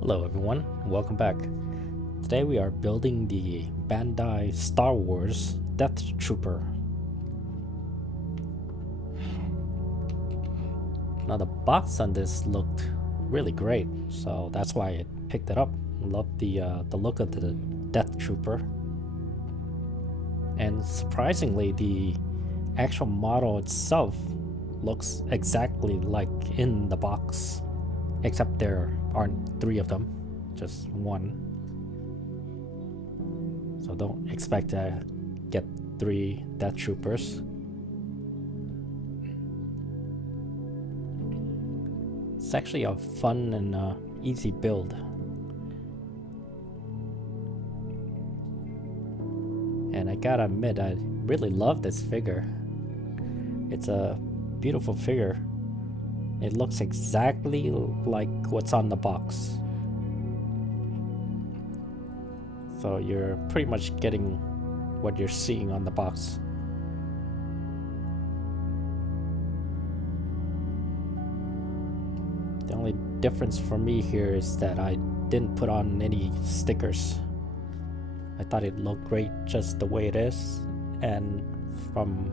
Hello everyone, welcome back. Today we are building the Bandai Star Wars Death Trooper. Now the box on this looked really great, so that's why I picked it up. Love the look of the Death Trooper. And surprisingly, the actual model itself looks exactly like in the box, except there aren't three of them, just one. So don't expect to get three Death Troopers. It's actually a fun and easy build. And I gotta admit, I really love this figure. It's a beautiful figure. It looks exactly like what's on the box. So you're pretty much getting what you're seeing on the box. The only difference for me here is that I didn't put on any stickers. I thought it looked great just the way it is, and from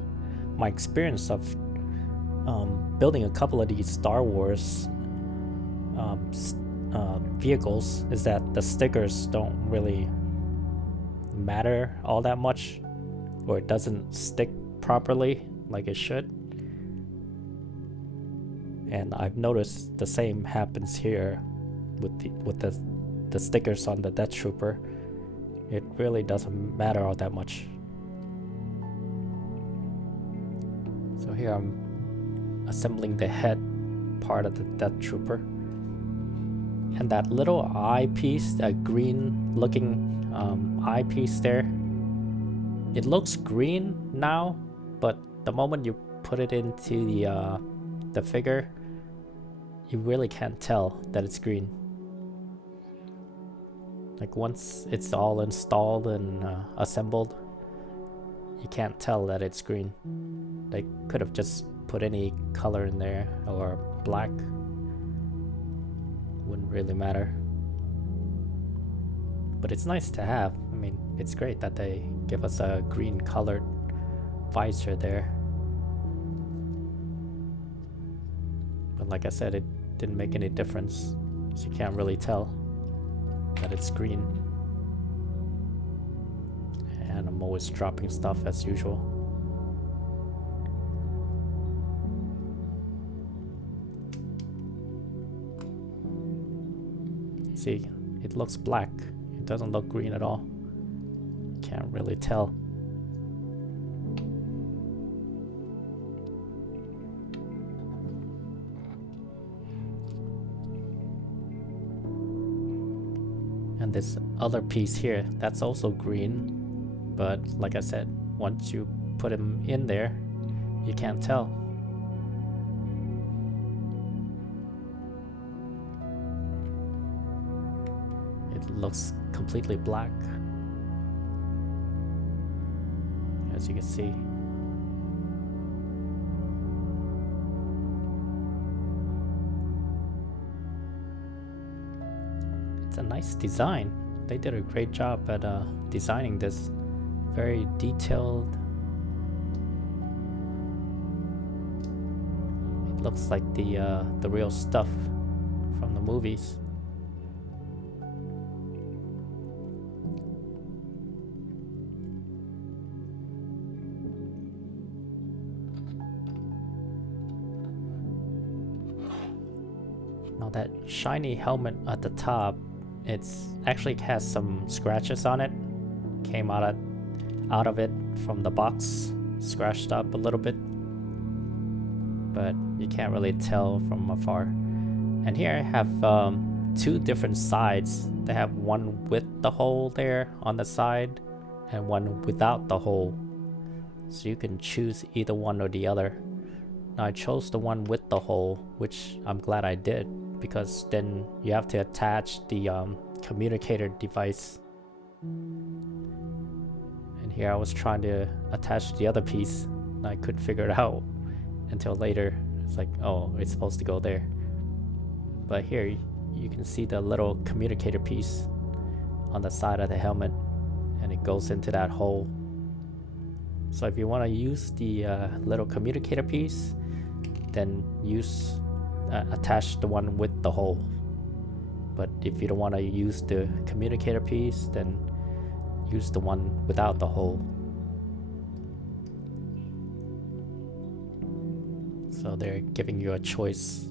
my experience of building a couple of these Star Wars vehicles, is that the stickers don't really matter all that much, or it doesn't stick properly like it should. And I've noticed the same happens here with the stickers on the Death Trooper. It really doesn't matter all that much. So here I'm assembling the head part of the Death Trooper. And that little eyepiece, that green looking eyepiece there, it looks green now, but the moment you put it into the figure, you really can't tell that it's green. Like once it's all installed and assembled, you can't tell that it's green. They could have just put any color in there, or black. Wouldn't really matter. But it's nice to have. I mean, it's great that they give us a green colored visor there. But like I said, it didn't make any difference, so you can't really tell that it's green. And I'm always dropping stuff as usual. See, it looks black. It doesn't look green at all. Can't really tell. And this other piece here, that's also green, but like I said, once you put him in there, you can't tell. It looks completely black, as you can see. It's a nice design. They did a great job at designing this. Very detailed. It looks like the real stuff from the movies. Now that shiny helmet at the top, it's actually has some scratches on it. Came out of it from the box, scratched up a little bit, but you can't really tell from afar. And here I have two different sides. They have one with the hole there on the side and one without the hole, so you can choose either one or the other. Now I chose the one with the hole, which I'm glad I did, because then you have to attach the communicator device. And here I was trying to attach the other piece, and I couldn't figure it out until later. It's like, oh, it's supposed to go there. But here you can see the little communicator piece on the side of the helmet, and it goes into that hole. So if you want to use the little communicator piece, then attach the one with the hole. But if you don't want to use the communicator piece, then use the one without the hole. So they're giving you a choice,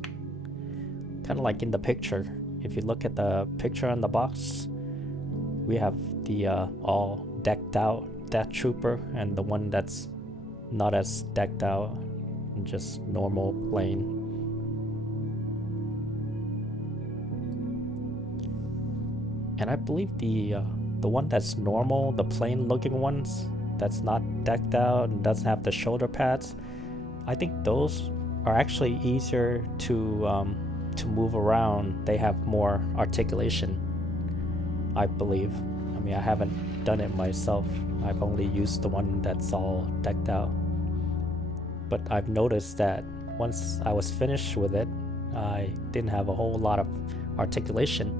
kind of like in the picture. If you look at the picture on the box, we have the all decked out Death Trooper, and the one that's not as decked out, just normal plain. And I believe the one that's normal, the plain looking ones, that's not decked out and doesn't have the shoulder pads, I think those are actually easier to move around. They have more articulation, I believe. I mean, I haven't done it myself. I've only used the one that's all decked out. But I've noticed that once I was finished with it, I didn't have a whole lot of articulation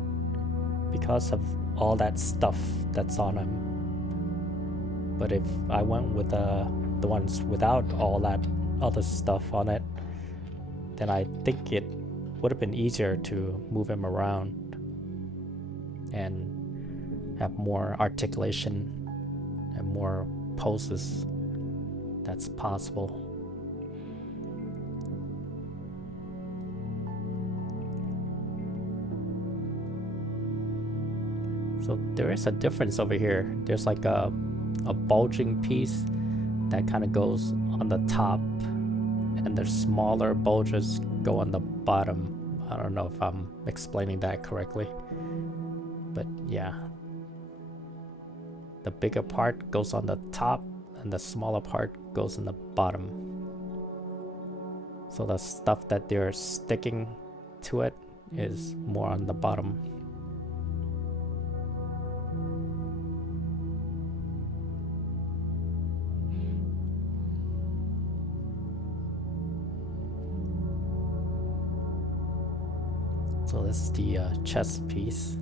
because of all that stuff that's on them. But if I went with the ones without all that other stuff on it, then I think it would have been easier to move him around and have more articulation and more poses that's possible. So there is a difference over here. There's like a bulging piece that kind of goes on the top, and the smaller bulges go on the bottom. I don't know if I'm explaining that correctly, but yeah. The bigger part goes on the top and the smaller part goes on the bottom. So the stuff that they're sticking to it is more on the bottom. So this is the chest piece.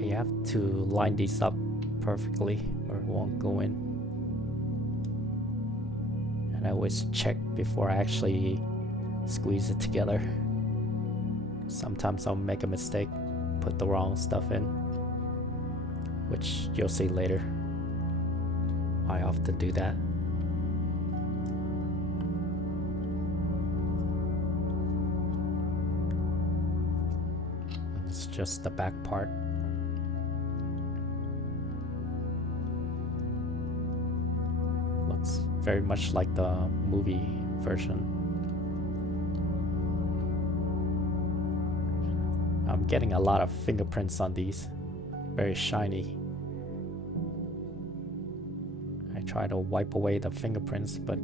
You have to line these up perfectly or it won't go in. And I always check before I actually squeeze it together. Sometimes I'll make a mistake, put the wrong stuff in, which you'll see later. I often do that. It's just the back part. Looks very much like the movie version. I'm getting a lot of fingerprints on these. Very shiny. I try to wipe away the fingerprints, but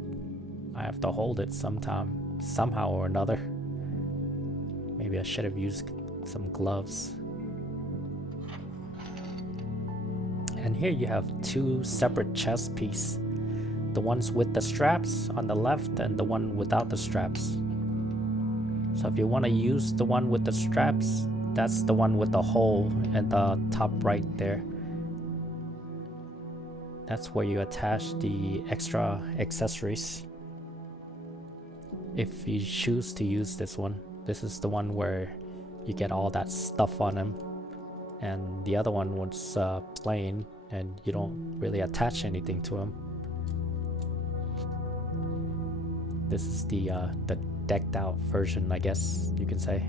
I have to hold it somehow or another. Maybe I should have used some gloves. And here you have two separate chest pieces. The ones with the straps on the left and the one without the straps. So if you want to use the one with the straps, that's the one with the hole at the top right there. That's where you attach the extra accessories. If you choose to use this one, this is the one where you get all that stuff on them. And the other one was plain and you don't really attach anything to them. This is the decked out version, I guess you can say.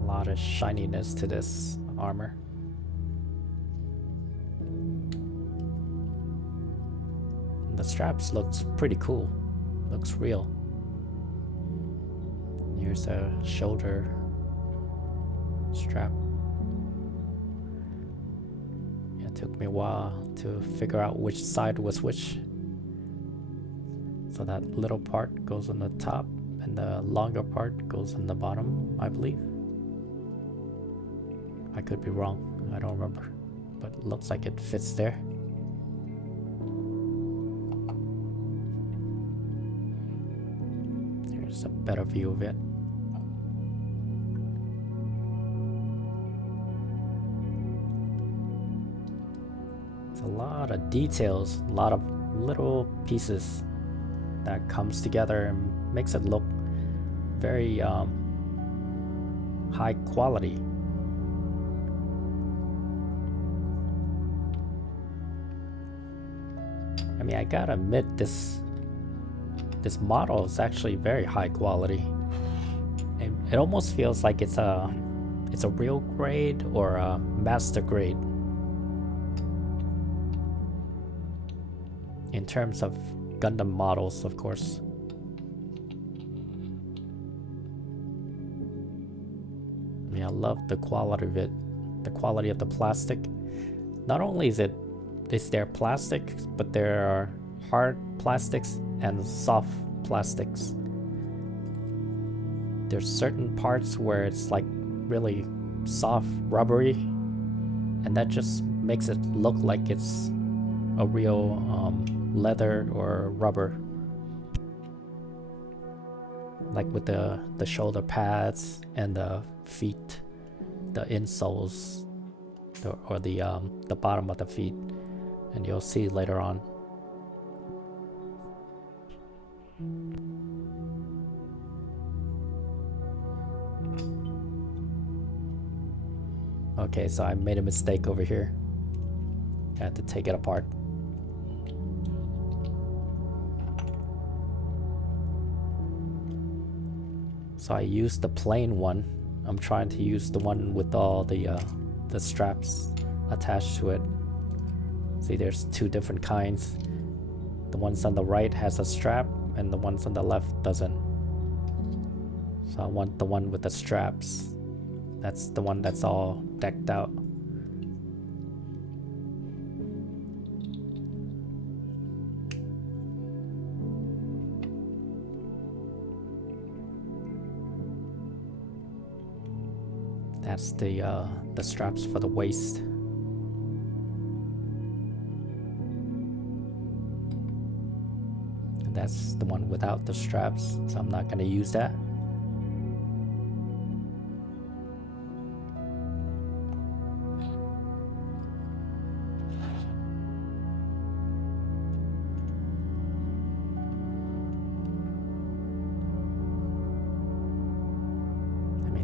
A lot of shininess to this armor. The straps looks pretty cool. Looks real. Here's a shoulder strap. It took me a while to figure out which side was which. So that little part goes on the top and the longer part goes on the bottom, I believe. I could be wrong, I don't remember, but it looks like it fits there. Here's a better view of it. It's a lot of details, a lot of little pieces that comes together and makes it look very high quality. I mean, I gotta admit, this model is actually very high quality. It almost feels like it's a real grade or a master grade in terms of Gundam models, of course. I mean, I love the quality of it, the quality of the plastic. Not only is there plastic, but there are hard plastics and soft plastics. There's certain parts where it's like really soft, rubbery, and that just makes it look like it's a real leather or rubber. Like with the shoulder pads and the feet, the insoles, or the bottom of the feet, and you'll see later on. Okay, so I made a mistake over here. I had to take it apart. So I used the plain one. I'm trying to use the one with all the straps attached to it. See, there's two different kinds. The ones on the right has a strap and the ones on the left doesn't. So I want the one with the straps. That's the one that's all decked out. That's the straps for the waist. And that's the one without the straps, so I'm not going to use that.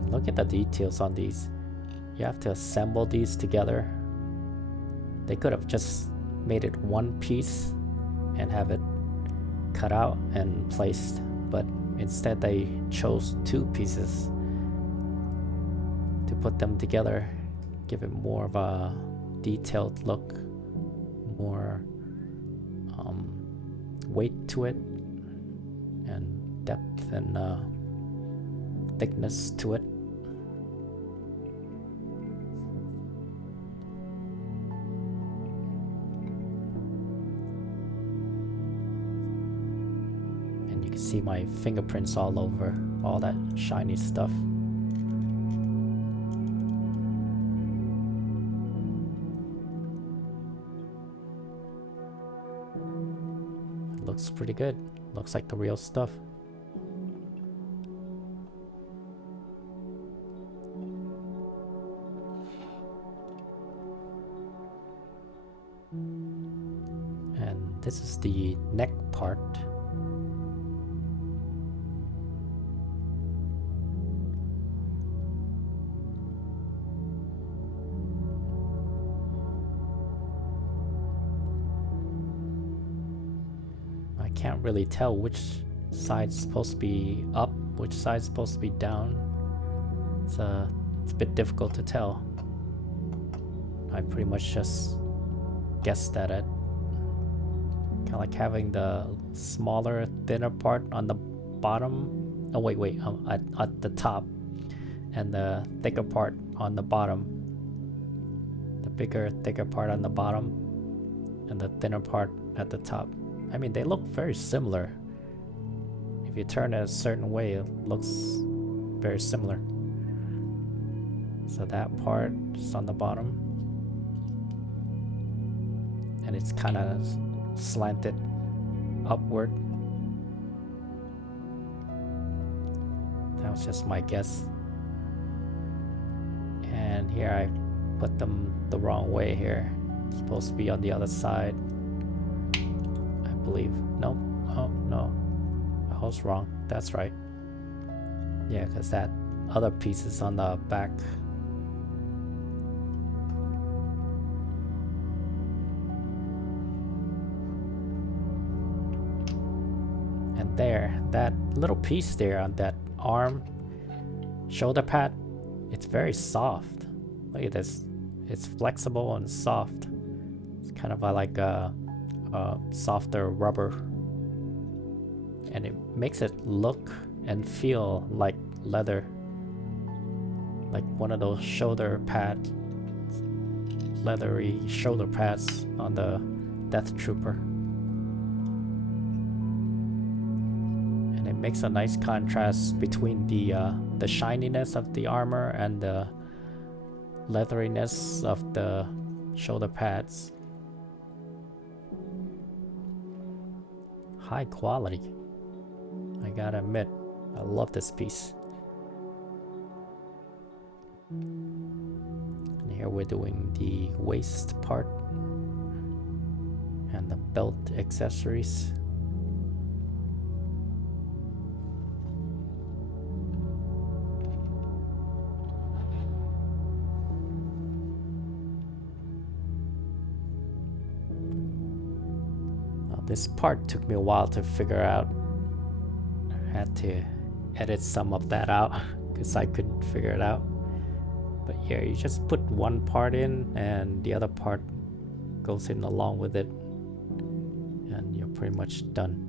Look at the details on these. You have to assemble these together. They could have just made it one piece and have it cut out and placed, but instead they chose two pieces to put them together, give it more of a detailed look, more weight to it, and depth and thickness to it. See my fingerprints all over all that shiny stuff. It looks pretty good. Looks like the real stuff. And this is the neck part. Can't really tell which side's supposed to be up, which side's supposed to be down. It's a bit difficult to tell. I pretty much just guessed at it. Kind of like having the smaller, thinner part on the bottom. Oh wait, at the top, and the thicker part on the bottom. The bigger, thicker part on the bottom, and the thinner part at the top. I mean, they look very similar. If you turn it a certain way, it looks very similar. So that part is on the bottom, and it's kind of slanted upward. That was just my guess. And here I put them the wrong way here. It's supposed to be on the other side, I believe. Nope. Oh no, I was wrong. That's right. Yeah, because that other piece is on the back. And there, that little piece there on that arm shoulder pad, it's very soft. Look at this. It's flexible and soft. It's kind of like a softer rubber. And it makes it look and feel like leather. Like one of those shoulder pads, leathery shoulder pads on the Death Trooper. And it makes a nice contrast between the shininess of the armor and the leatheriness of the shoulder pads. High quality. I gotta admit, I love this piece. And here we're doing the waist part and the belt accessories. This part took me a while to figure out. I had to edit some of that out because I couldn't figure it out. But yeah, you just put one part in and the other part goes in along with it, and you're pretty much done.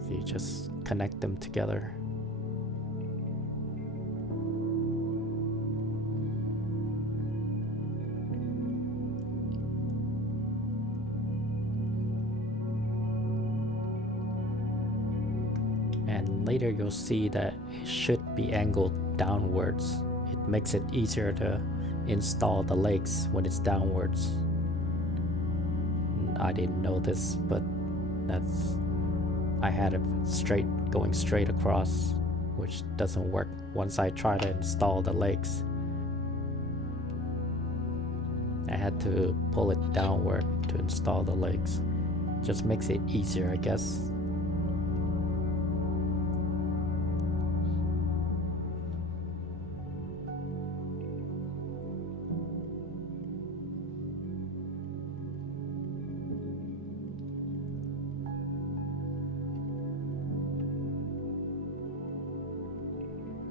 So you just connect them together. And later you'll see that it should be angled downwards. It makes it easier to install the legs when it's downwards. I didn't know this, but I had it going straight across, which doesn't work once I try to install the legs. I had to pull it downward to install the legs. Just makes it easier, I guess.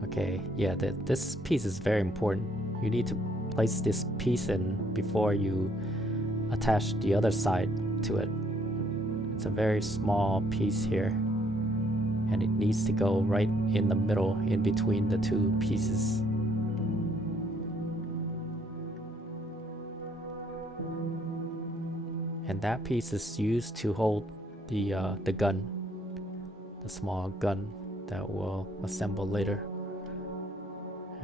Okay, yeah, this piece is very important. You need to place this piece in before you attach the other side to it. It's a very small piece here, and it needs to go right in the middle, in between the two pieces. And that piece is used to hold the gun, the small gun that we'll assemble later.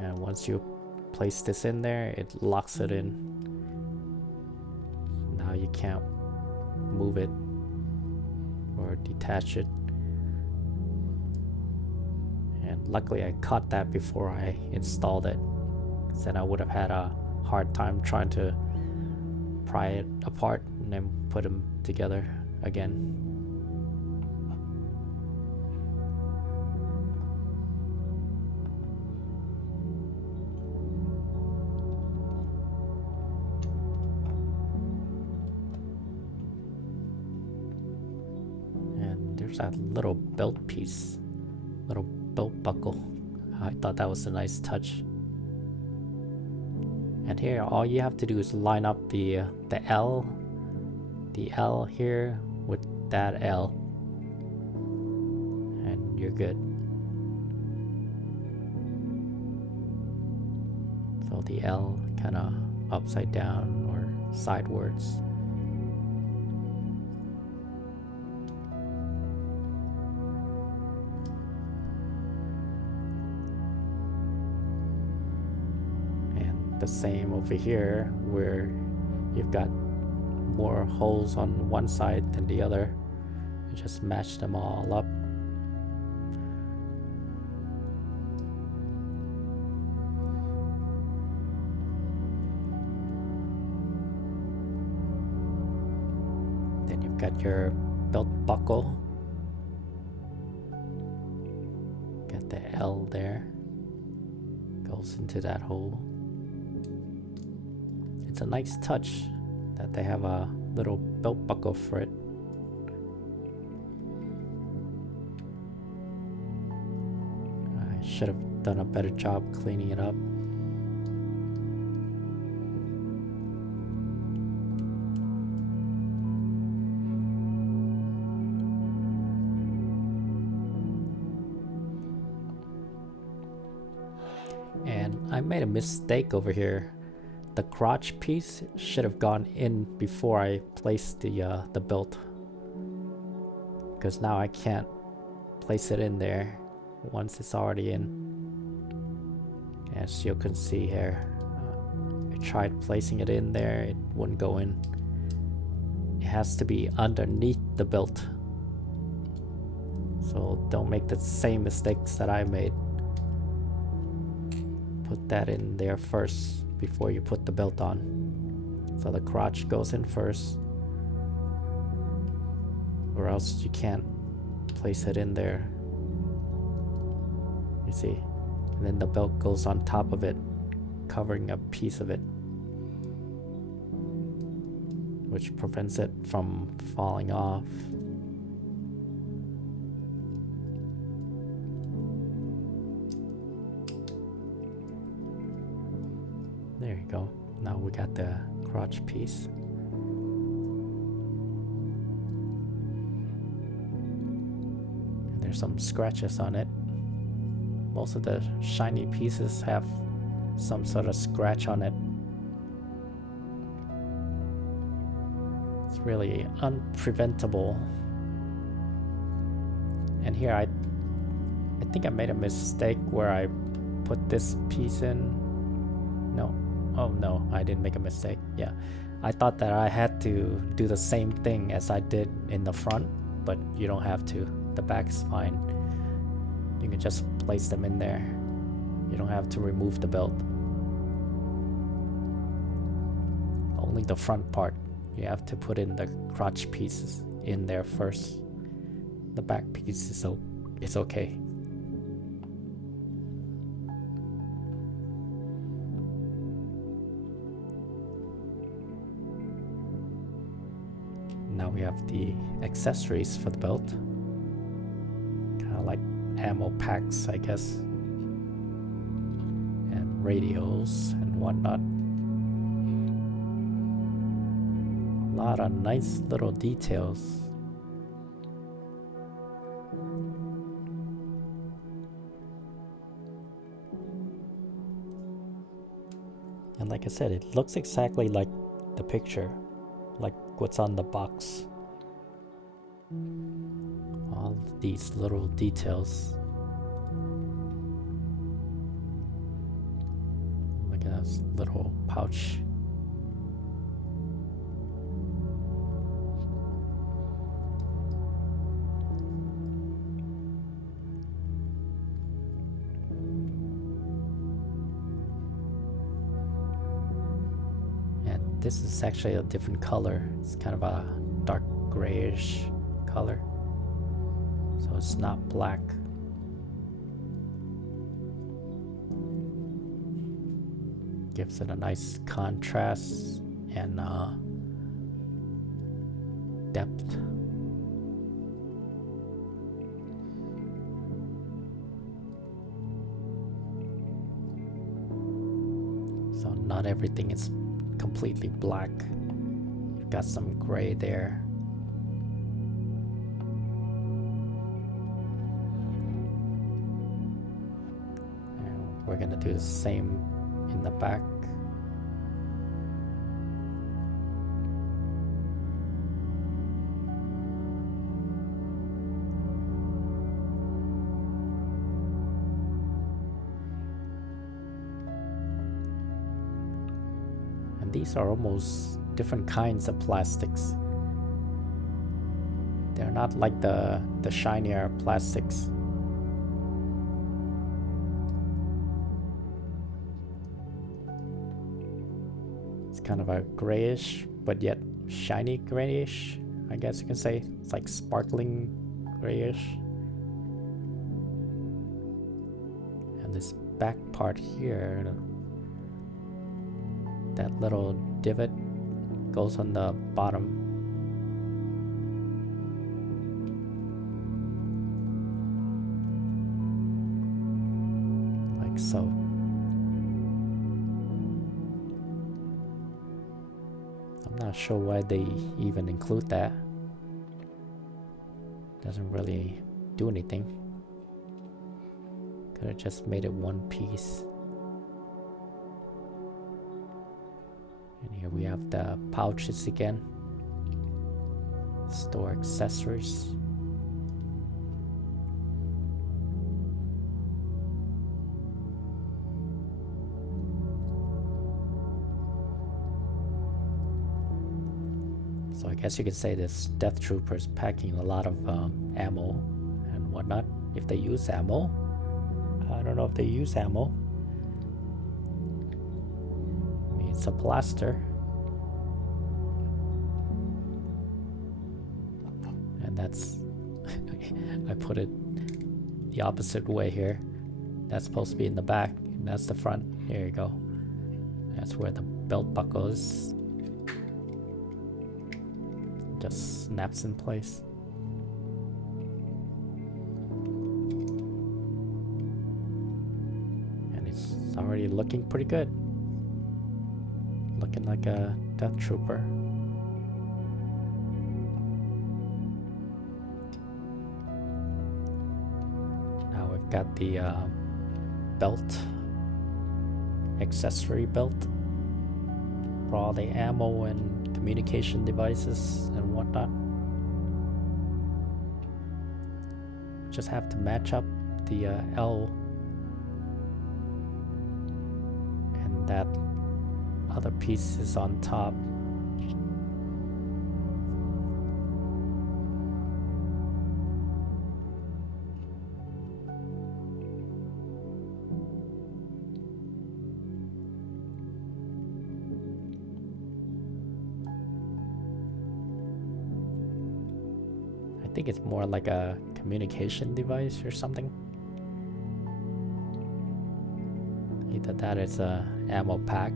And once you place this in there, it locks it in. Now you can't move it or detach it. And luckily I caught that before I installed it, because then I would have had a hard time trying to pry it apart and then put them together again. That little belt piece, little belt buckle. I thought that was a nice touch. And here, all you have to do is line up the L here with that L, and you're good. So the L kind of upside down or sidewards. And the same over here, where you've got more holes on one side than the other. You just match them all up. Then you've got your belt buckle. Got the L there. Goes into that hole. It's a nice touch that they have a little belt buckle for it. I should have done a better job cleaning it up. And I made a mistake over here. The crotch piece should have gone in before I placed the belt, because now I can't place it in there once it's already in. As you can see here, I tried placing it in there, it wouldn't go in. It has to be underneath the belt. So don't make the same mistakes that I made. Put that in there first before you put the belt on. So the crotch goes in first, or else you can't place it in there. You see? And then the belt goes on top of it, covering a piece of it, which prevents it from falling off. There you go. Now we got the crotch piece. And there's some scratches on it. Most of the shiny pieces have some sort of scratch on it. It's really unpreventable. And here I think I made a mistake where I put this piece in. No. Oh no, I didn't make a mistake. Yeah, I thought that I had to do the same thing as I did in the front, but you don't have to. The back's fine. You can just place them in there. You don't have to remove the belt. Only the front part. You have to put in the crotch pieces in there first. The back piece is okay. Now we have the accessories for the belt. Kind of like ammo packs, I guess. And radios and whatnot. A lot of nice little details. And like I said, it looks exactly like the picture, like what's on the box. All these little details. Look at this little pouch. This is actually a different color. It's kind of a dark grayish color. So it's not black. Gives it a nice contrast and depth. So not everything is completely black. You've got some gray there. And we're gonna do the same in the back. These are almost different kinds of plastics. They're not like the shinier plastics. It's kind of a grayish, but yet shiny grayish, I guess you can say. It's like sparkling grayish. And this back part here, that little divot goes on the bottom. Like so. I'm not sure why they even include that. Doesn't really do anything. Could have just made it one piece. And here we have the pouches again. Store accessories. So I guess you could say this Death Trooper is packing a lot of ammo and whatnot. If they use ammo. I don't know if they use ammo. It's a blaster. And that's I put it the opposite way here. That's supposed to be in the back, and that's the front. Here you go. That's where the belt buckle is. Just snaps in place. And it's already looking pretty good. Looking like a Death Trooper. Now we've got the belt, accessory belt for all the ammo and communication devices and whatnot. Just have to match up the L and that other piece is on top. I think it's more like a communication device or something. Either that is a ammo pack.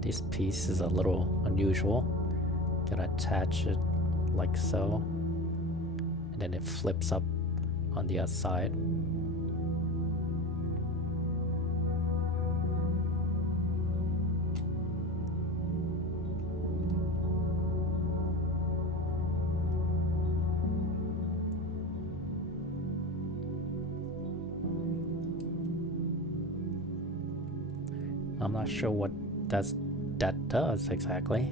This piece is a little unusual. Gotta attach it like so, and then it flips up on the other side. I'm not sure what that does exactly.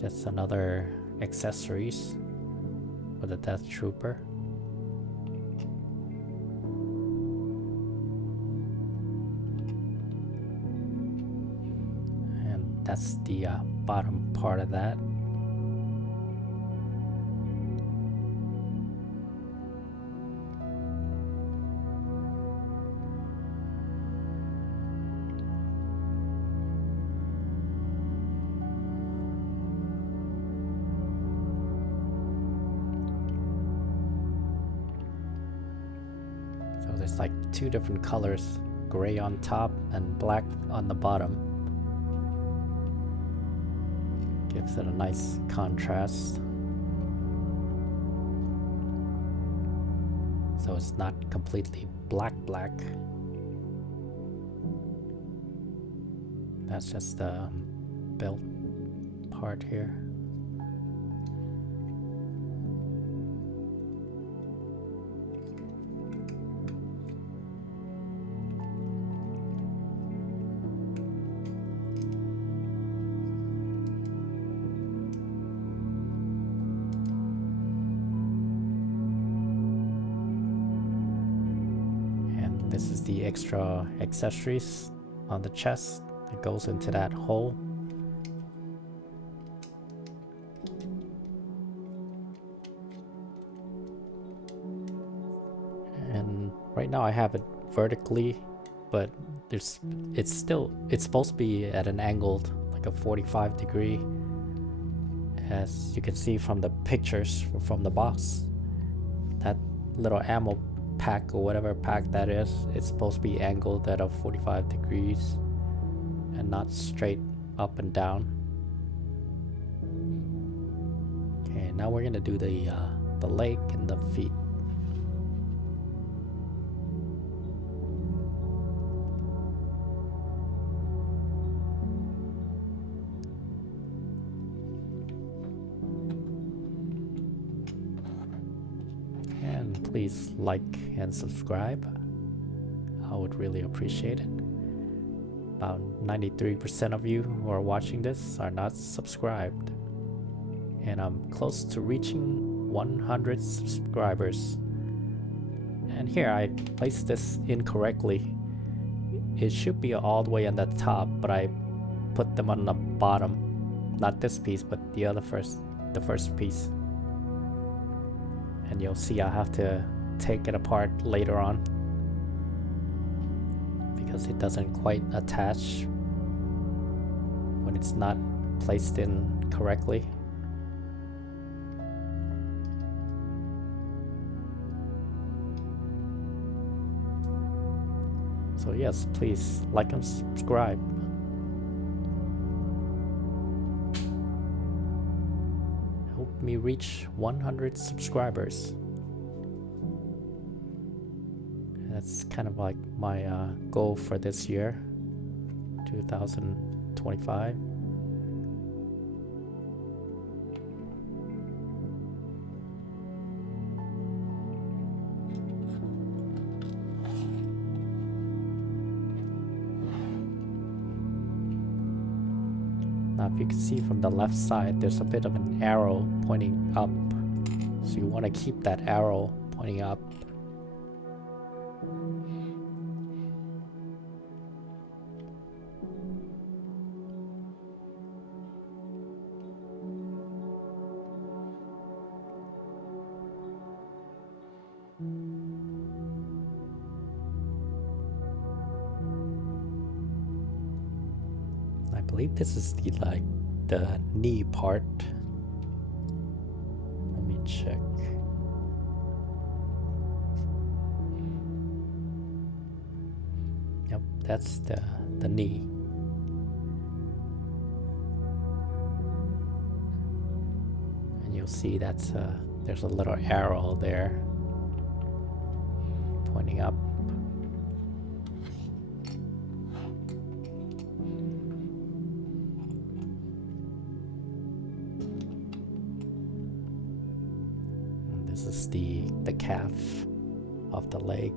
Just another accessories for the Death Trooper. And that's the bottom part of that. There's like two different colors, gray on top and black on the bottom. Gives it a nice contrast. So it's not completely black. That's just the belt part here. This is the extra accessories on the chest that goes into that hole. And right now I have it vertically, but it's supposed to be at an angle, like a 45-degree. As you can see from the pictures from the box, that little ammo pack or whatever pack that is, it's supposed to be angled at a 45 degrees and not straight up and down. Okay, now we're gonna do the leg and the feet. Please like and subscribe. I would really appreciate it. About 93% of you who are watching this are not subscribed. And I'm close to reaching 100 subscribers. And here I placed this incorrectly. It should be all the way on the top, but I put them on the bottom. Not this piece, but the first piece. And you'll see I have to take it apart later on because it doesn't quite attach when it's not placed in correctly. So yes, please like and subscribe. Help me reach 100 subscribers. That's kind of like my goal for this year, 2025. Now if you can see from the left side, there's a bit of an arrow pointing up. So you want to keep that arrow pointing up. I believe this is the knee part. Let me check. Yep, that's the knee. And you'll see that's there's a little arrow there pointing up. This is the calf of the leg.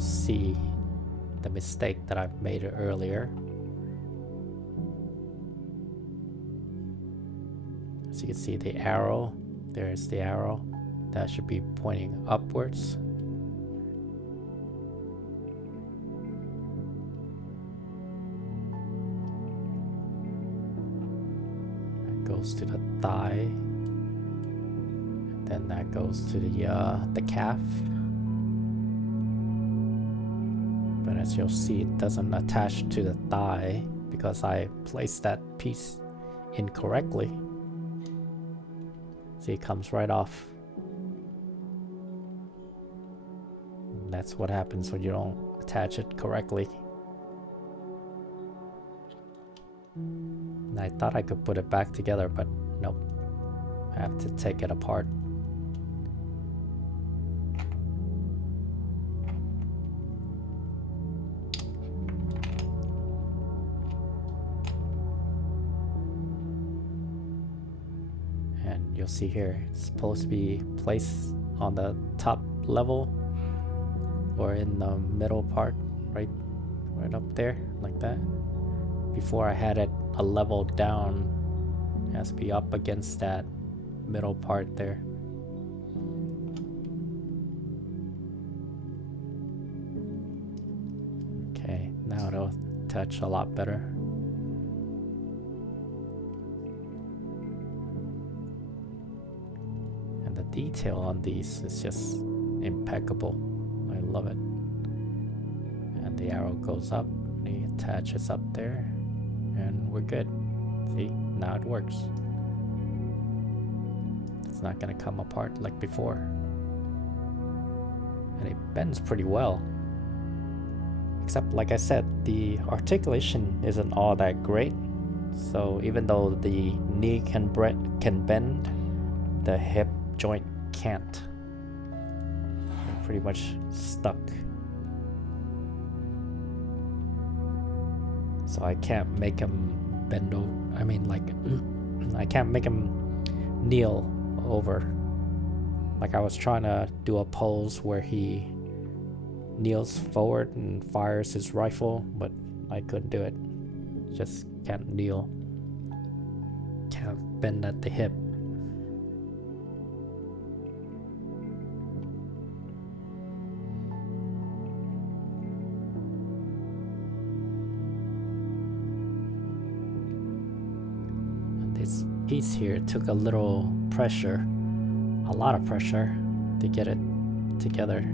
you'll see the mistake that I've made earlier. As you can see the arrow, there's the arrow. That should be pointing upwards. That goes to the thigh. Then that goes to the calf. But as you'll see, it doesn't attach to the thigh because I placed that piece incorrectly. See, it comes right off. And that's what happens when you don't attach it correctly. And I thought I could put it back together, but nope. I have to take it apart. You'll see here, it's supposed to be placed on the top level or in the middle part, right up there, like that. Before I had it a level down, it has to be up against that middle part there. Okay, now it'll touch a lot better. Detail on these is just impeccable. I love it. And the arrow goes up, and he attaches up there, and we're good. See, now it works. It's not gonna come apart like before. And it bends pretty well. Except, like I said, the articulation isn't all that great. So even though the knee can bend, the hip joint can't. I'm pretty much stuck. So I can't make him bend over. I mean, like, I can't make him kneel over. Like, I was trying to do a pose where he kneels forward and fires his rifle, but I couldn't do it. Just can't kneel. Can't bend at the hip. This piece here took a little pressure, a lot of pressure, to get it together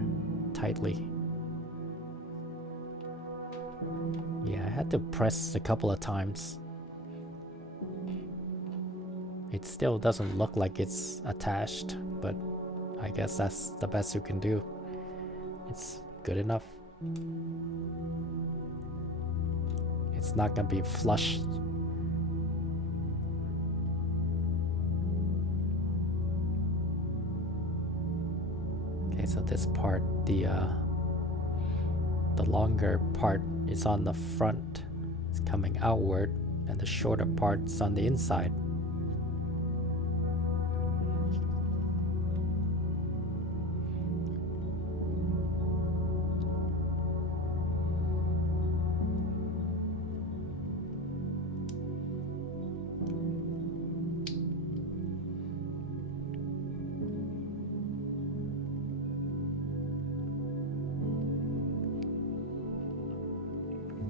tightly. Yeah, I had to press a couple of times. It still doesn't look like it's attached, but I guess that's the best you can do. It's good enough. It's not gonna be flush. Okay, so this part, the longer part is on the front, it's coming outward, and the shorter part's on the inside.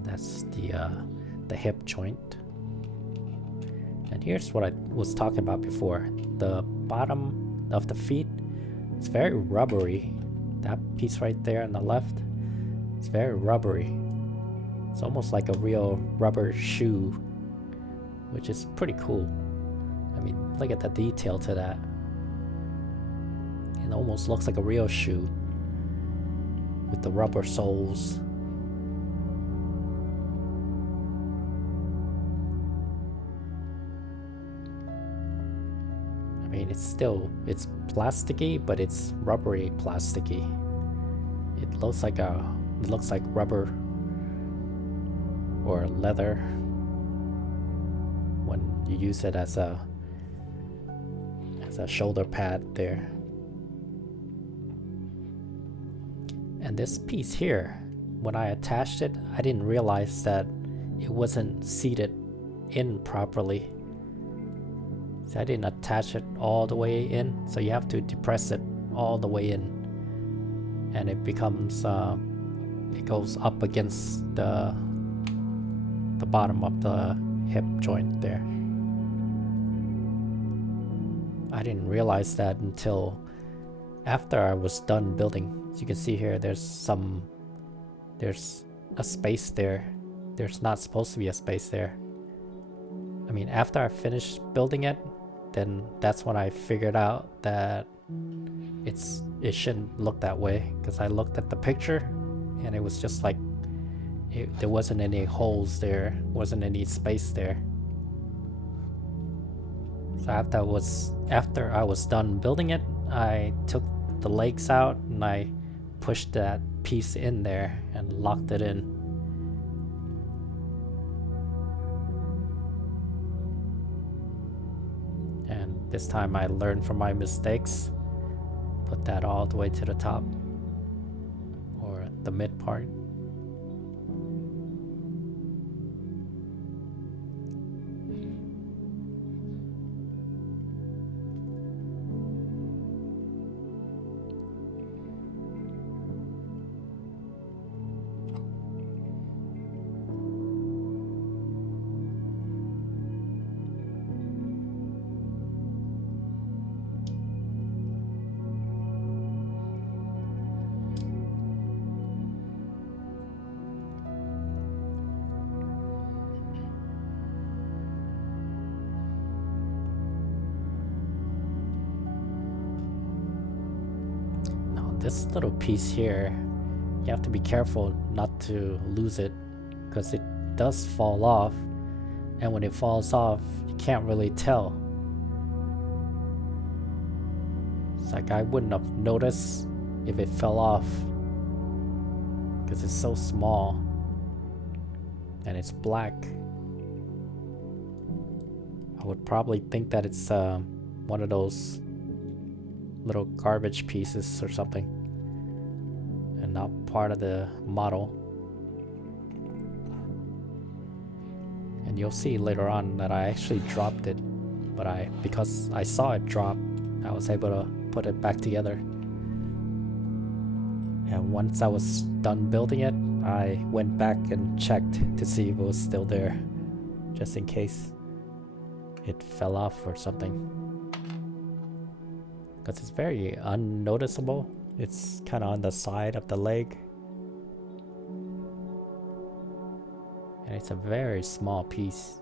That's the hip joint. And here's what I was talking about before. The bottom of the feet is very rubbery. That piece right there on the left, it's very rubbery. It's almost like a real rubber shoe, which is pretty cool. I mean, look at the detail to that. It almost looks like a real shoe with the rubber soles. I mean, it's plasticky, but it's rubbery plasticky. It looks like rubber or leather when you use it as a shoulder pad there. And this piece here, when I attached it, I didn't realize that it wasn't seated in properly. So I didn't attach it all the way in, so you have to depress it all the way in, and it becomes it goes up against the bottom of the hip joint there. I didn't realize that until after I was done building. As you can see here, there's a space there. There's not supposed to be a space there. I mean, after I finished building it, then that's when I figured out that it shouldn't look that way, because I looked at the picture and it was just like there wasn't any holes there, wasn't any space there. So after I was done building it, I took the legs out and I pushed that piece in there and locked it in. And this time I learned from my mistakes. Put that all the way to the top, or the mid part. This little piece here, you have to be careful not to lose it, because it does fall off, and when it falls off, you can't really tell. It's like I wouldn't have noticed if it fell off, because it's so small and it's black. I would probably think that it's one of those little garbage pieces or something, and not part of the model. And you'll see later on that I actually dropped it, but because I saw it drop, I was able to put it back together. And once I was done building it, I went back and checked to see if it was still there, just in case it fell off or something. Because it's very unnoticeable. It's kind of on the side of the leg. And it's a very small piece.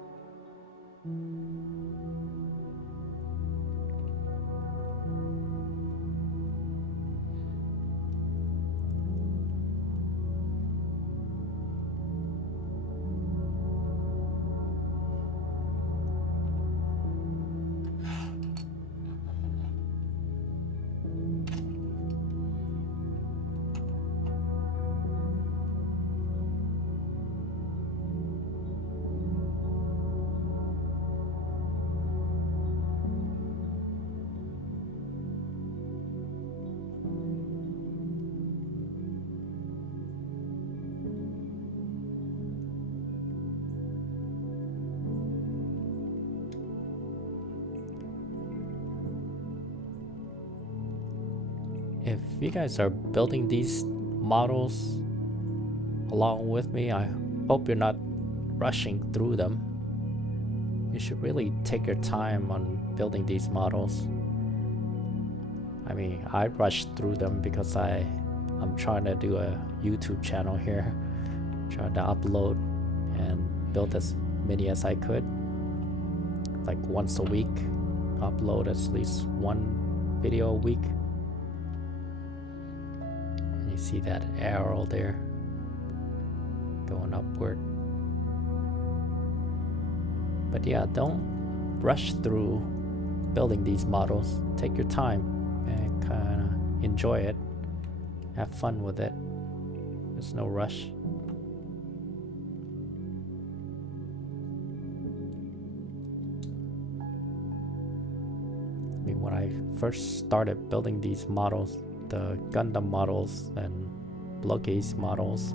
If you guys are building these models along with me, I hope you're not rushing through them. You should really take your time on building these models. I mean, I rushed through them because I'm trying to do a YouTube channel here, trying to upload and build as many as I could. Like once a week, upload at least one video a week. You see that arrow there going upward. But yeah, don't rush through building these models. Take your time and kind of enjoy it. Have fun with it. There's no rush. I mean, when I first started building these models, the Gundam models and Bloggies models.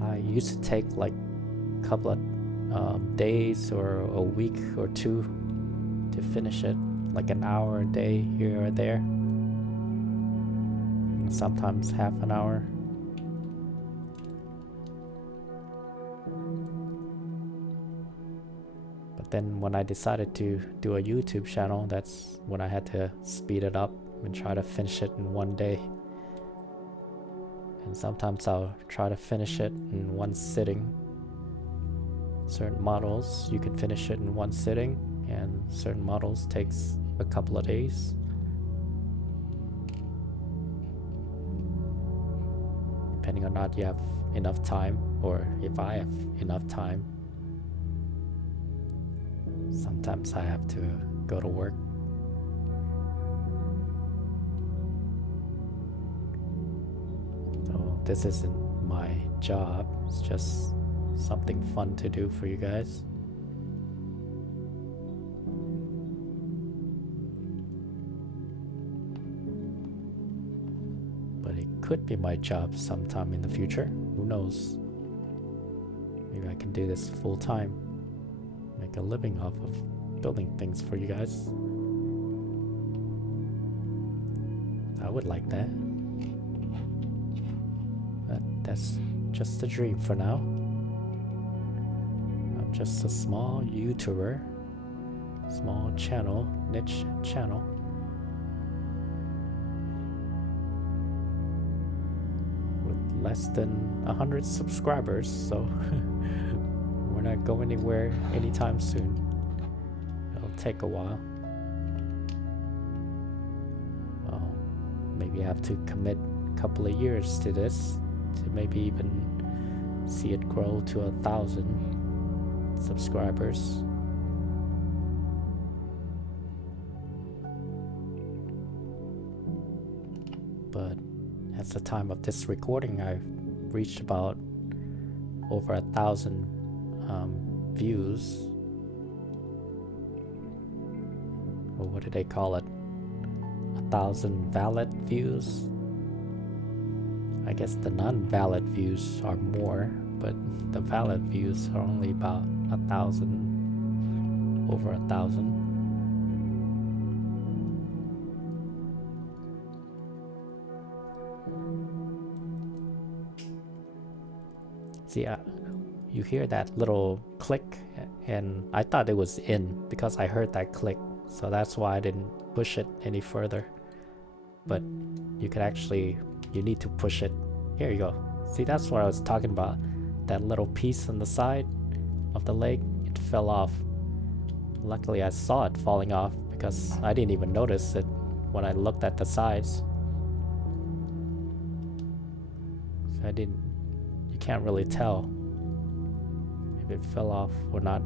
I used to take like a couple of days or a week or two to finish it, like an hour a day here or there, and sometimes half an hour. But then when I decided to do a YouTube channel, that's when I had to speed it up and try to finish it in one day. And sometimes I'll try to finish it in one sitting. Certain models you can finish it in one sitting, and certain models takes a couple of days. Depending on not you have enough time, or if I have enough time. Sometimes I have to go to work. So this isn't my job, it's just something fun to do for you guys. But it could be my job sometime in the future. Who knows? Maybe I can do this full time. Make a living off of building things for you guys. I would like that. But that's just a dream for now. I'm just a small YouTuber, small channel, niche channel. With less than 100 subscribers, so we're not going anywhere anytime soon. It'll take a while. Well, maybe I have to commit a couple of years to this to maybe even see it grow to 1,000 subscribers. But at the time of this recording, I've reached about over 1,000 views, or what do they call it, 1,000 valid views. I guess the non-valid views are more, but the valid views are only about 1,000, over 1,000. See, you hear that little click, and I thought it was in because I heard that click, so that's why I didn't push it any further. But you could actually, you need to push it. Here you go. See, that's what I was talking about. That little piece on the side of the leg, it fell off. Luckily I saw it falling off because I didn't even notice it when I looked at the sides. So you can't really tell if it fell off or not.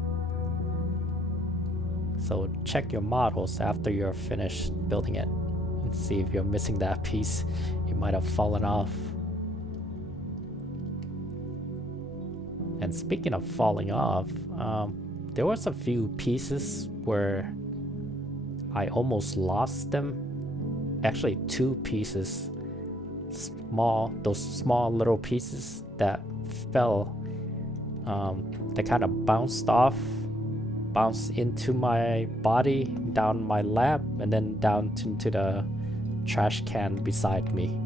So check your models after you're finished building it and see if you're missing that piece. It might have fallen off. And speaking of falling off, there was a few pieces where I almost lost them. Actually, two pieces, those small little pieces that fell. They kind of bounced into my body, down my lap, and then down into the trash can beside me.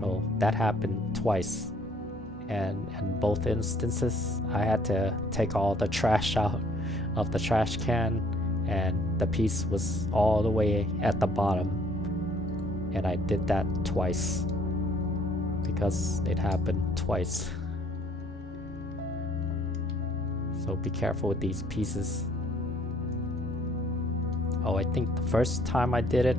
So that happened twice. And in both instances, I had to take all the trash out of the trash can, and the piece was all the way at the bottom. And I did that twice because it happened twice. So be careful with these pieces. Oh, I think the first time I did it,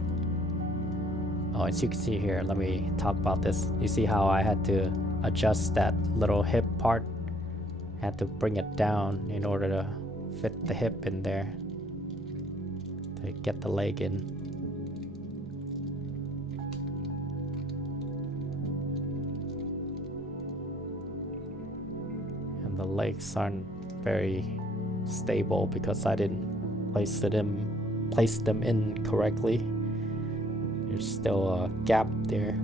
oh, as you can see here, let me talk about this. You see how I had to adjust that little hip part? I had to bring it down in order to fit the hip in there to get the leg in. And the legs aren't very stable because I didn't place them in correctly. There's still a gap there.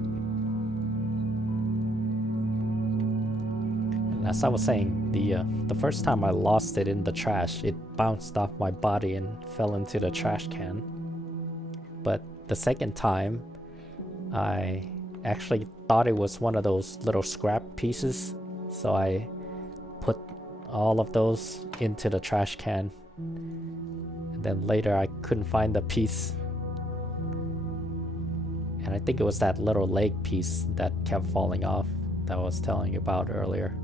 as I was saying, the first time I lost it in the trash, it bounced off my body and fell into the trash can. But the second time, I actually thought it was one of those little scrap pieces, so I put all of those into the trash can. And then later I couldn't find the piece. And I think it was that little leg piece that kept falling off that I was telling you about earlier.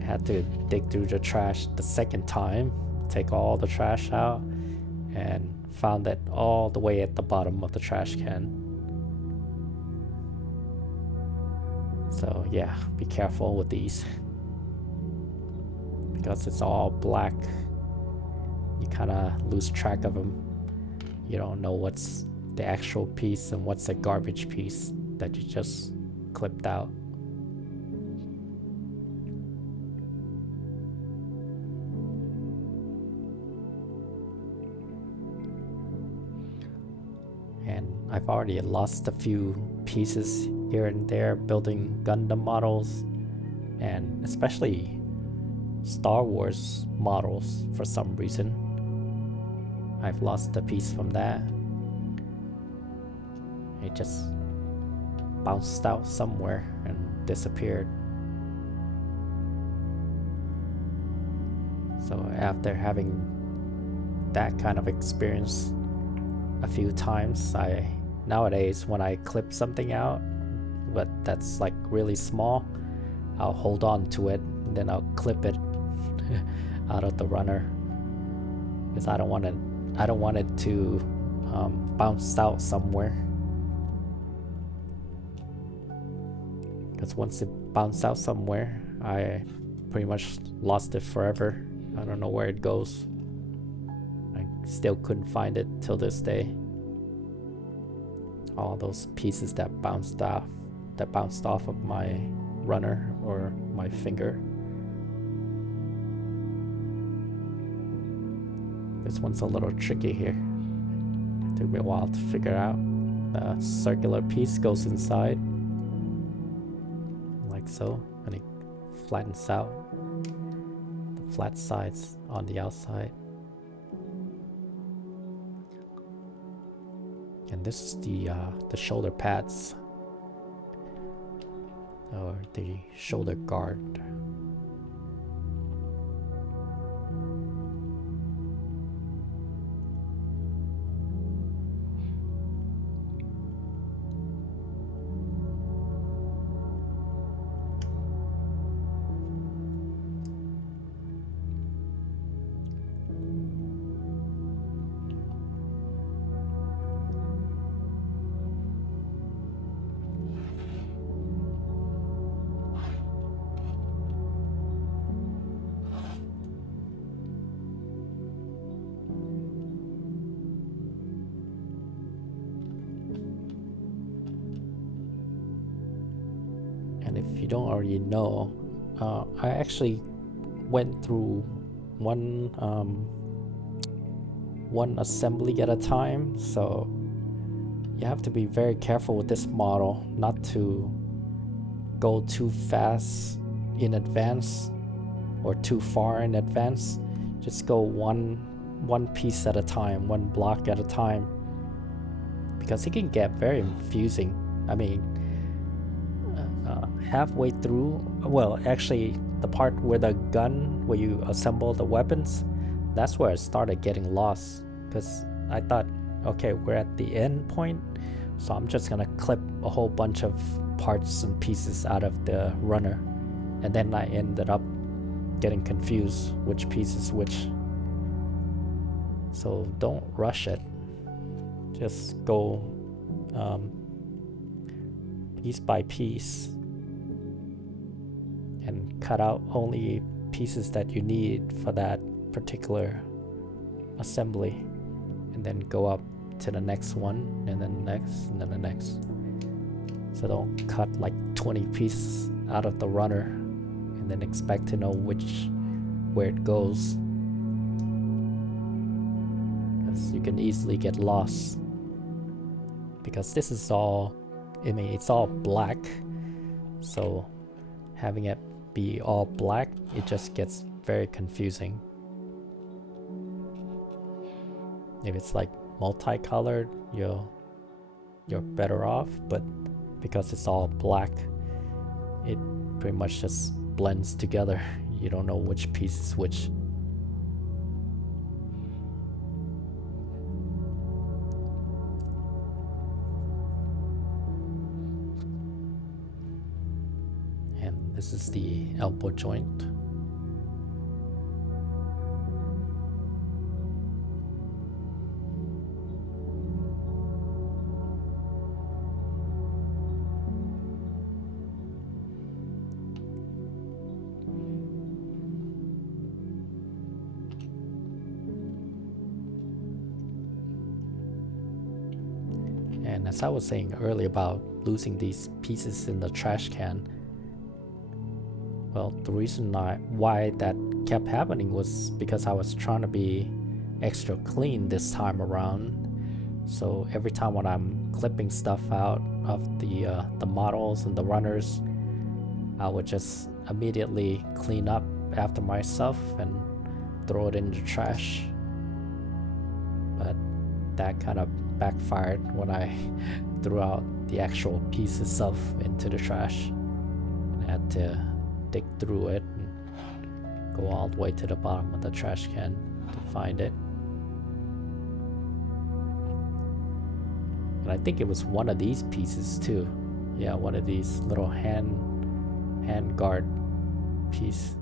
I had to dig through the trash the second time, take all the trash out, and found it all the way at the bottom of the trash can. So yeah, be careful with these. Because it's all black, you kind of lose track of them. You don't know what's the actual piece and what's a garbage piece that you just clipped out. And I've already lost a few pieces here and there building Gundam models, and especially Star Wars models for some reason. I've lost a piece from that. It just bounced out somewhere and disappeared. So after having that kind of experience a few times, nowadays when I clip something out, but that's like really small, I'll hold on to it and then I'll clip it out of the runner, because I don't want it to bounce out somewhere. Because once it bounced out somewhere, I pretty much lost it forever. I don't know where it goes. I still couldn't find it till this day. All those pieces that bounced off of my runner or my finger. This one's a little tricky here. It took me a while to figure out. The circular piece goes inside, like so, and it flattens out. The flat sides on the outside. And this is the shoulder pads, or the shoulder guard. If you don't already know, I actually went through one assembly at a time, so you have to be very careful with this model not to go too fast in advance or too far in advance. Just go one piece at a time, one block at a time, because it can get very confusing. I mean, halfway through, well, actually the part where the gun, where you assemble the weapons, that's where I started getting lost, because I thought, okay, we're at the end point, so I'm just gonna clip a whole bunch of parts and pieces out of the runner, and then I ended up getting confused which piece is which. So don't rush it, just go piece by piece and cut out only pieces that you need for that particular assembly, and then go up to the next one, and then the next, and then the next. So don't cut like 20 pieces out of the runner and then expect to know where it goes, because you can easily get lost. Because this is all, I mean, it's all black, so having it be all black, it just gets very confusing. If it's like multicolored, you're better off, but because it's all black, it pretty much just blends together. You don't know which piece is which. And this is the elbow joint. And as I was saying earlier about losing these pieces in the trash can, well, the reason why that kept happening was because I was trying to be extra clean this time around. So every time when I'm clipping stuff out of the models and the runners, I would just immediately clean up after myself and throw it in the trash. But that kind of backfired when I threw out the actual pieces of into the trash and had to dig through it and go all the way to the bottom of the trash can to find it. And I think it was one of these pieces too. Yeah, one of these little hand guard piece.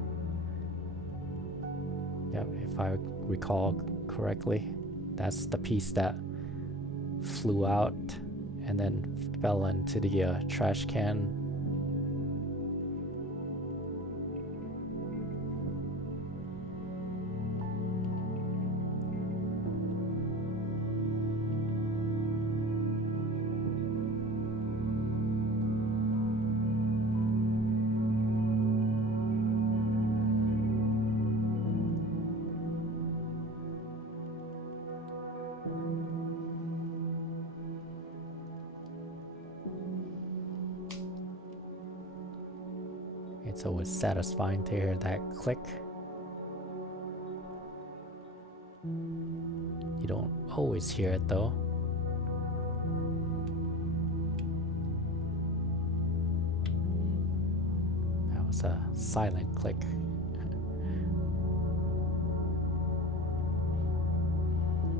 Yeah, if I recall correctly, that's the piece that flew out and then fell into the trash can. It's always satisfying to hear that click. You don't always hear it though. That was a silent click.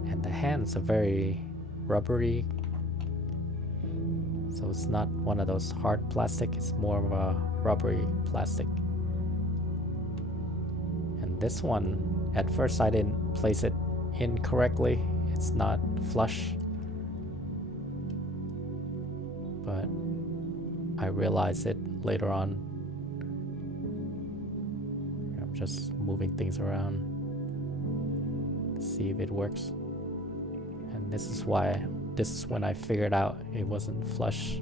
And the hands are very rubbery. So it's not one of those hard plastic, it's more of a rubbery plastic. And this one, at first I didn't place it in correctly. It's not flush. But I realized it later on. I'm just moving things around to see if it works. And this is when I figured out it wasn't flush.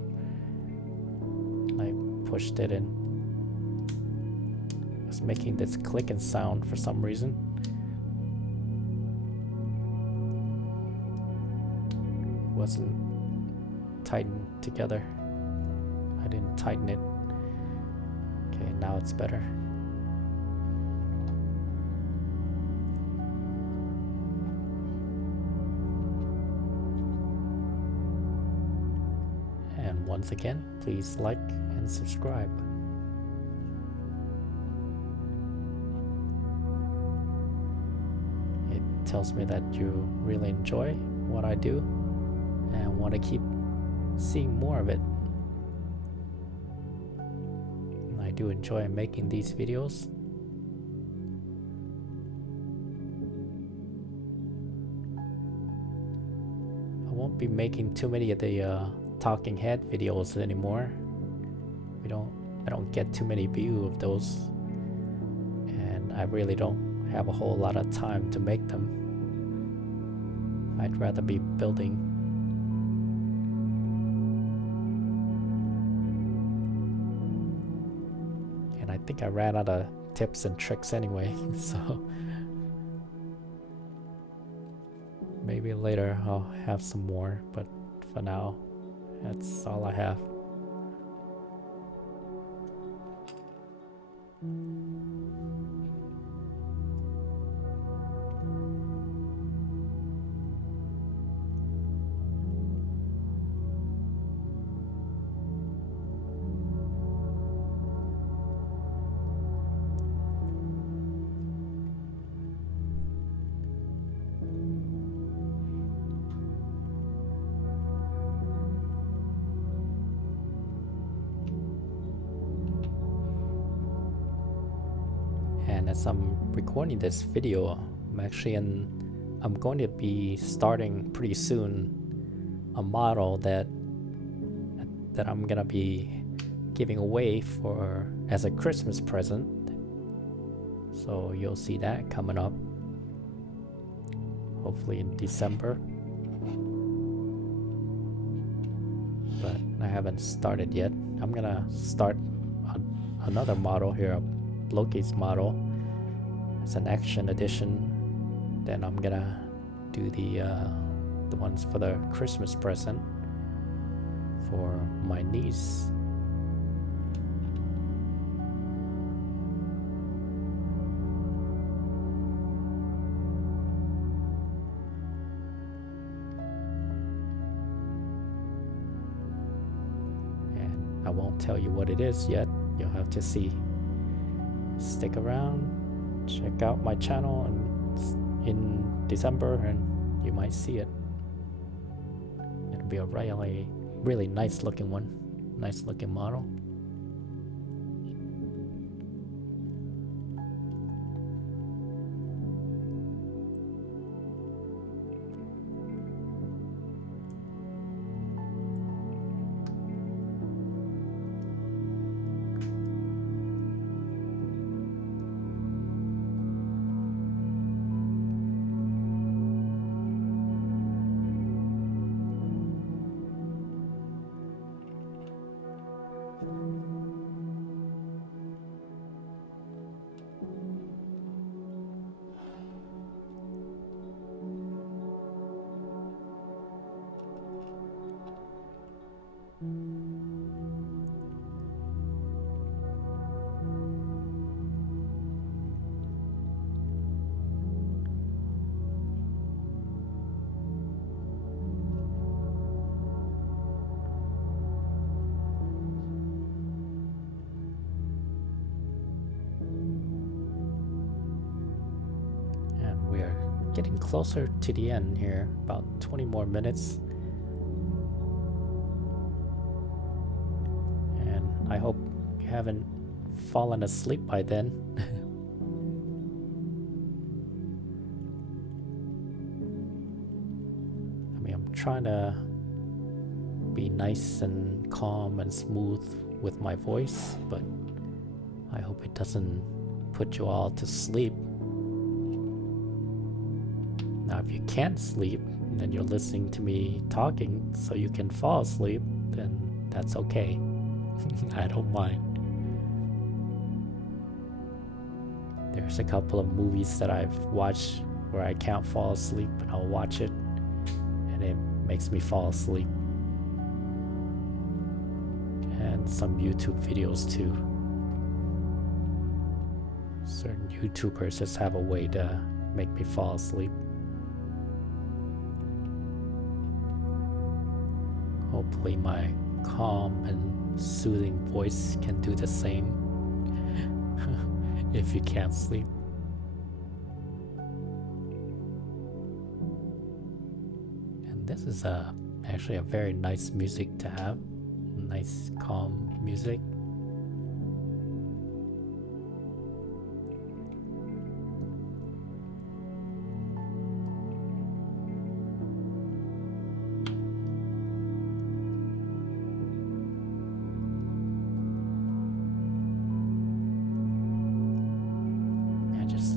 I pushed it in. It was making this clicking sound for some reason. It wasn't tightened together. I didn't tighten it. Okay, now it's better. And once again, please like and subscribe. It tells me that you really enjoy what I do and want to keep seeing more of it. And I do enjoy making these videos. I won't be making too many of the talking head videos anymore. I don't get too many views of those, and I really don't have a whole lot of time to make them. I'd rather be building. And I think I ran out of tips and tricks anyway, so maybe later I'll have some more, but for now that's all I have. And as I'm recording this video, I'm going to be starting pretty soon a model that I'm gonna be giving away as a Christmas present. So you'll see that coming up, hopefully in December. But I haven't started yet. I'm gonna start another model here, Loki's model. It's an action edition. Then I'm gonna do the ones for the Christmas present for my niece. And I won't tell you what it is yet. You'll have to see. Stick around, check out my channel, and in December, and you might see it. It'll be a really nice looking one, nice looking model. Getting closer to the end here, about 20 more minutes. And I hope you haven't fallen asleep by then. I mean, I'm trying to be nice and calm and smooth with my voice, but I hope it doesn't put you all to sleep. Now, if you can't sleep, and then you're listening to me talking so you can fall asleep, then that's okay. I don't mind. There's a couple of movies that I've watched where I can't fall asleep, and I'll watch it, and it makes me fall asleep. And some YouTube videos too. Certain YouTubers just have a way to make me fall asleep. Hopefully my calm and soothing voice can do the same if you can't sleep. And this is actually a very nice music to have. Nice calm music.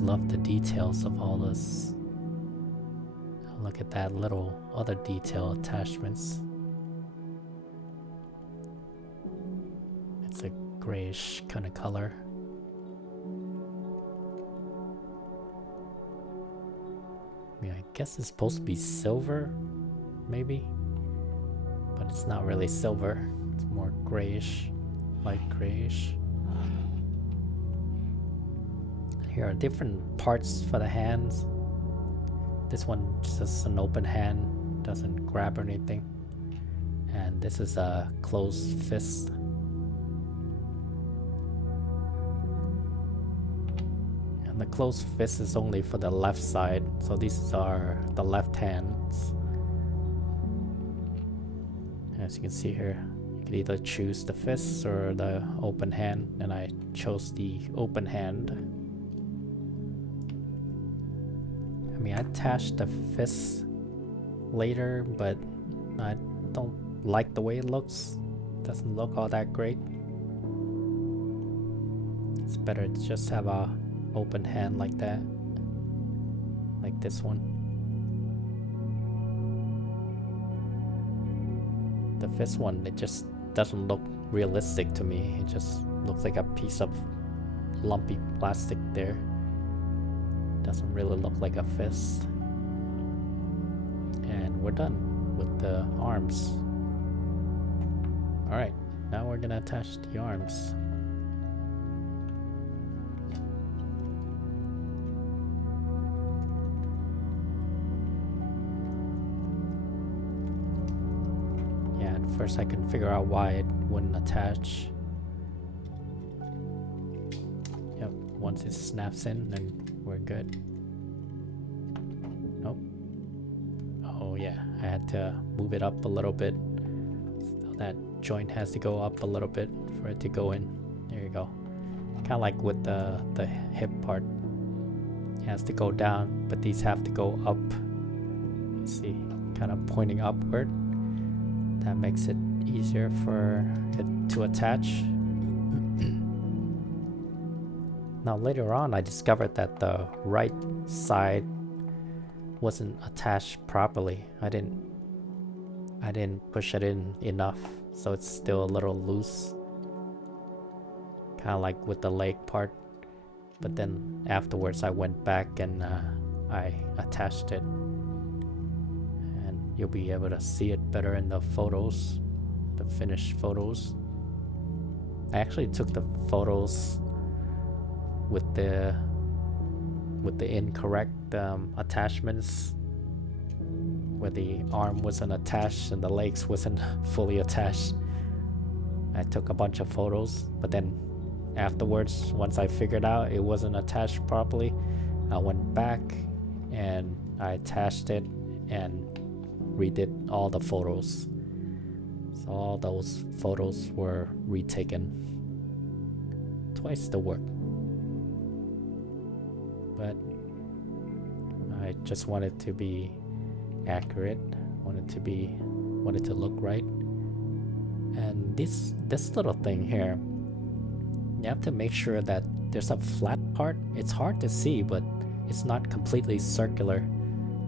Love the details of all this. Look at that little other detail attachments. It's a grayish kind of color. I mean, I guess it's supposed to be silver, maybe, but it's not really silver. It's more grayish, light grayish. Here are different parts for the hands. This one's just an open hand, doesn't grab or anything. And this is a closed fist. And the closed fist is only for the left side, so these are the left hands. As you can see here, you can either choose the fist or the open hand, and I chose the open hand. I mean, I attached the fist later, but I don't like the way it looks. Doesn't look all that great. It's better to just have a open hand like that, like this one. The fist one, it just doesn't look realistic to me. It just looks like a piece of lumpy plastic there. Doesn't really look like a fist. And we're done with the arms. Alright, now we're gonna attach the arms. Yeah, at first I couldn't figure out why it wouldn't attach. Yep, once it snaps in, then we're good. Nope. Oh yeah, I had to move it up a little bit. So that joint has to go up a little bit for it to go in. There you go. Kind of like with the hip part. It has to go down, but these have to go up. You see, kind of pointing upward. That makes it easier for it to attach. Now later on I discovered that the right side wasn't attached properly. I didn't push it in enough, so it's still a little loose. Kind of like with the leg part. But then afterwards I went back and I attached it. And you'll be able to see it better in the photos, the finished photos. I actually took the photos with the incorrect attachments, where the arm wasn't attached and the legs wasn't fully attached. I took a bunch of photos, but then afterwards, once I figured out it wasn't attached properly, I went back and I attached it and redid all the photos. So all those photos were retaken. Twice the work. But I just wanted to be accurate, wanted to look right. And this little thing here, you have to make sure that there's a flat part. It's hard to see, but it's not completely circular.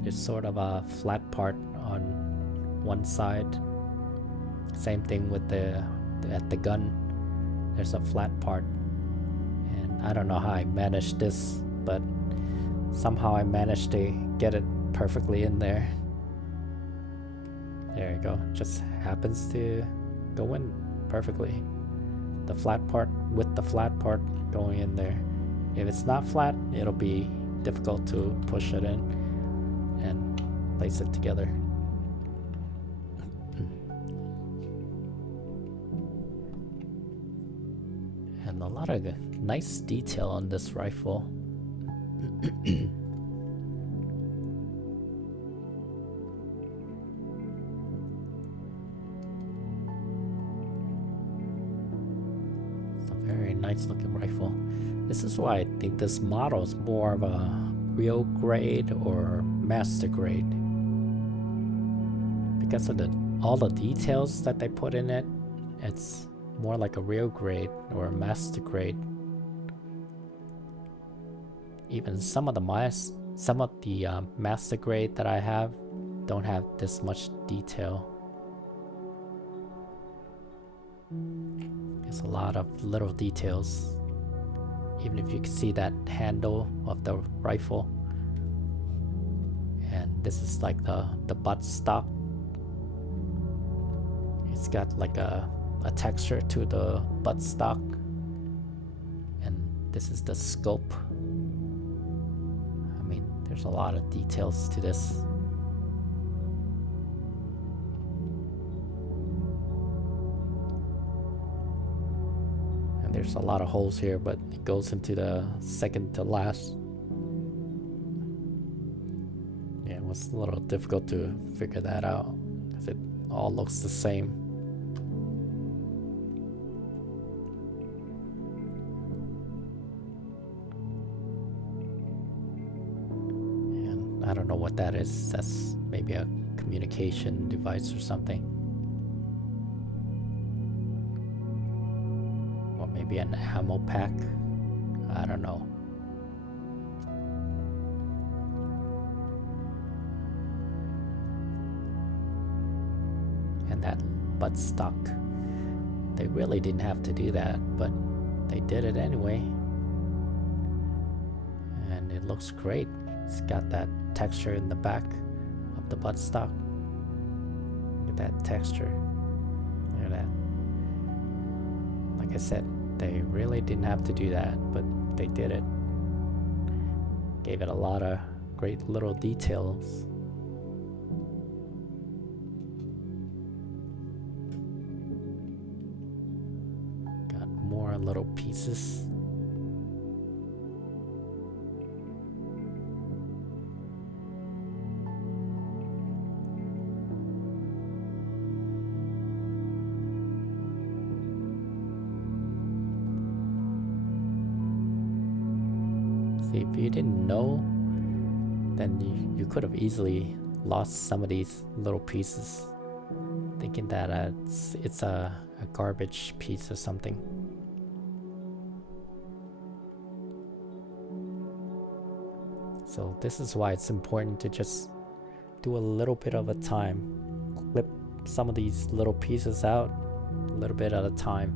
There's sort of a flat part on one side. Same thing with at the gun. There's a flat part. And I don't know how I managed this, but somehow I managed to get it perfectly in there. There you go. Just happens to go in perfectly. The flat part with the flat part going in there. If it's not flat, it'll be difficult to push it in and place it together. And a lot of nice detail on this rifle. It's a very nice looking rifle. This is why I think this model is more of a real grade or master grade, because of all the details that they put in it. It's more like a real grade or a master grade. Even some of the master grade that I have don't have this much detail. There's a lot of little details. Even if you can see that handle of the rifle. And this is like the butt stock. It's got like a texture to the butt stock. And this is the scope. There's a lot of details to this. And there's a lot of holes here, but it goes into the second to last. Yeah, it was a little difficult to figure that out because it all looks the same. And I don't know what that is. That's maybe a communication device or something. Or maybe an ammo pack. I don't know. And that buttstock. They really didn't have to do that, but they did it anyway. And it looks great. It's got that texture in the back of the buttstock. Look at that texture. Look at that. Like I said, they really didn't have to do that, but they did it. Gave it a lot of great little details. Got more little pieces. If you didn't know, then you could have easily lost some of these little pieces, thinking that it's a garbage piece or something. So this is why it's important to just do a little bit of a time, clip some of these little pieces out a little bit at a time,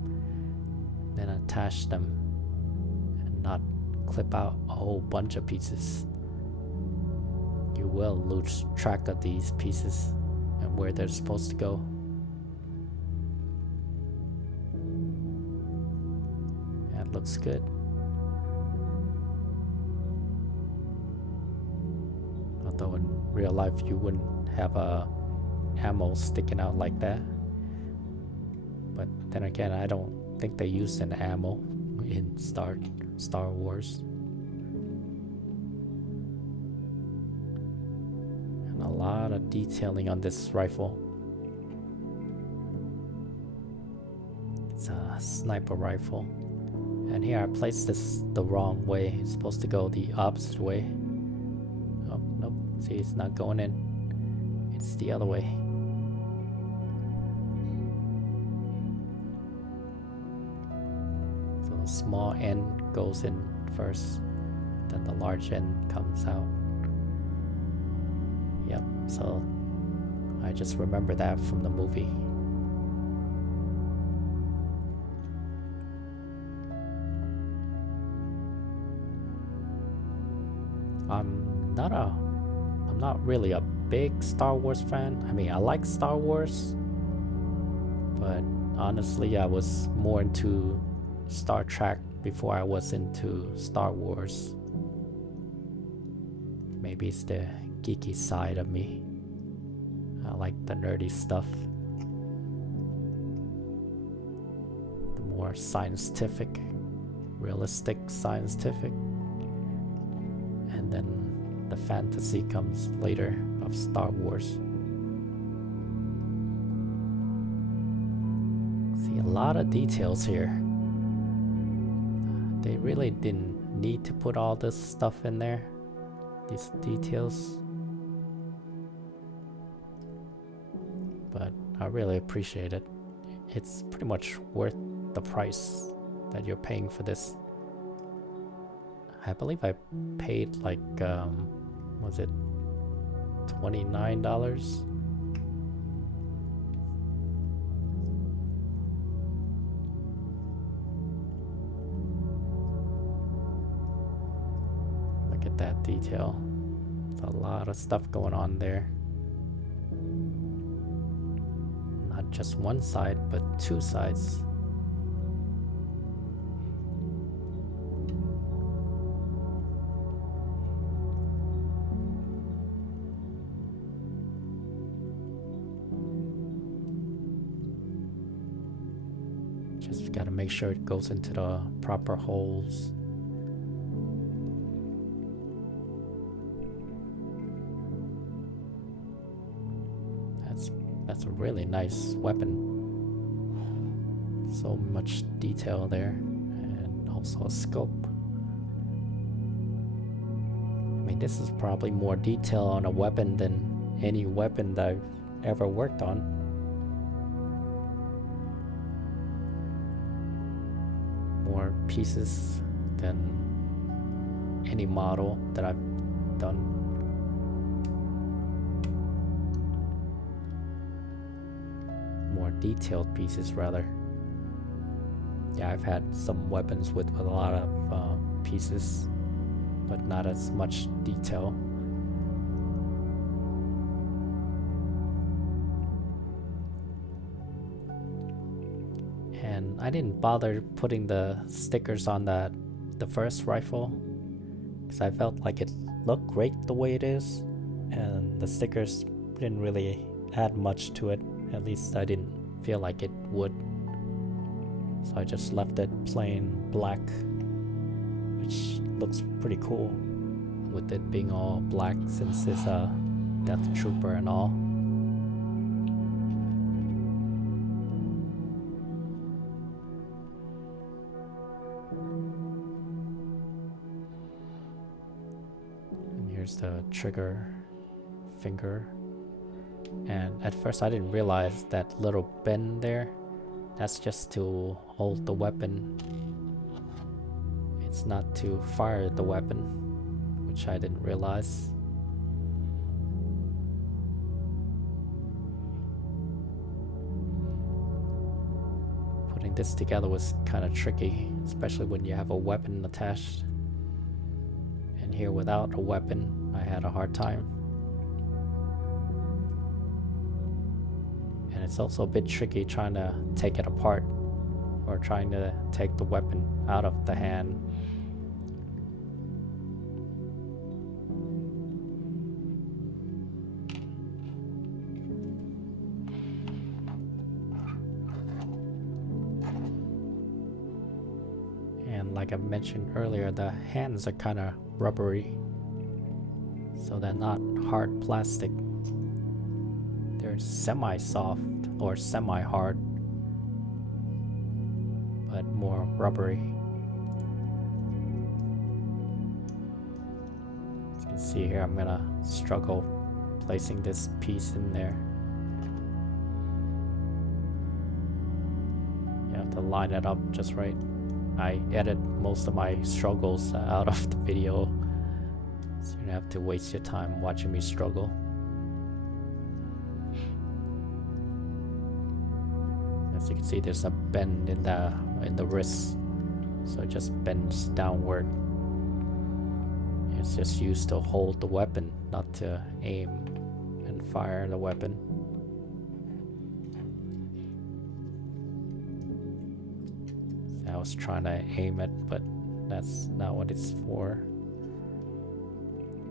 then attach them and not clip out a whole bunch of pieces. You will lose track of these pieces and where they're supposed to go. That looks good. Although in real life you wouldn't have a ammo sticking out like that. But then again, I don't think they used an ammo in Star Wars. And a lot of detailing on this rifle. It's a sniper rifle. And here I placed this the wrong way. It's supposed to go the opposite way. Oh, nope. See, it's not going in. It's the other way. So the small end goes in first, then the large end comes out. Yep, so I just remember that from the movie. I'm not really a big Star Wars fan. I mean, I like Star Wars, but honestly, I was more into Star Trek before I was into Star Wars. Maybe it's the geeky side of me. I like the nerdy stuff. The more scientific, realistic scientific. And then the fantasy comes later of Star Wars. See, a lot of details here. They really didn't need to put all this stuff in there, these details. But I really appreciate it. It's pretty much worth the price that you're paying for this. I believe I paid like, was it $29? Look at that detail. There's a lot of stuff going on there. Not just one side, but two sides. Just gotta make sure it goes into the proper holes. That's a really nice weapon. So much detail there, and also a scope. I mean, this is probably more detail on a weapon than any weapon that I've ever worked on. More pieces than any model that I've done. More detailed pieces, rather. Yeah, I've had some weapons with a lot of pieces, but not as much detail. And I didn't bother putting the stickers on the first rifle because I felt like it looked great the way it is, and the stickers didn't really add much to it. At least I didn't feel like it would. So I just left it plain black, which looks pretty cool with it being all black since it's a Death Trooper and all. And here's the trigger finger. And at first I didn't realize that little bend there. That's just to hold the weapon. It's not to fire the weapon, which I didn't realize. Putting this together was kind of tricky, especially when you have a weapon attached. And here without a weapon, I had a hard time. And it's also a bit tricky trying to take it apart or trying to take the weapon out of the hand. And like I mentioned earlier, the hands are kind of rubbery, so they're not hard plastic. They're semi-soft or semi-hard, but more rubbery. As you can see here, I'm gonna struggle placing this piece in there. You have to line it up just right. I edit most of my struggles out of the video, so you don't have to waste your time watching me struggle. As you can see, there's a bend in the wrist, so it just bends downward. It's just used to hold the weapon, not to aim and fire the weapon. I was trying to aim it, but that's not what it's for.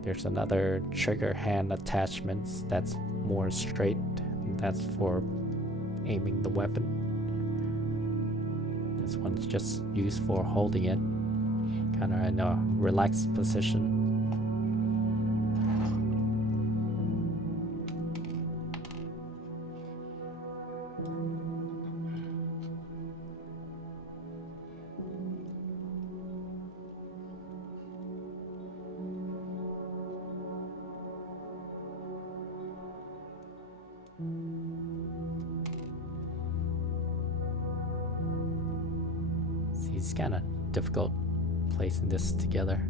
There's another trigger hand attachments that's more straight, and that's for aiming the weapon. This one's just used for holding it, kind of in a relaxed position. It's kind of difficult placing this together.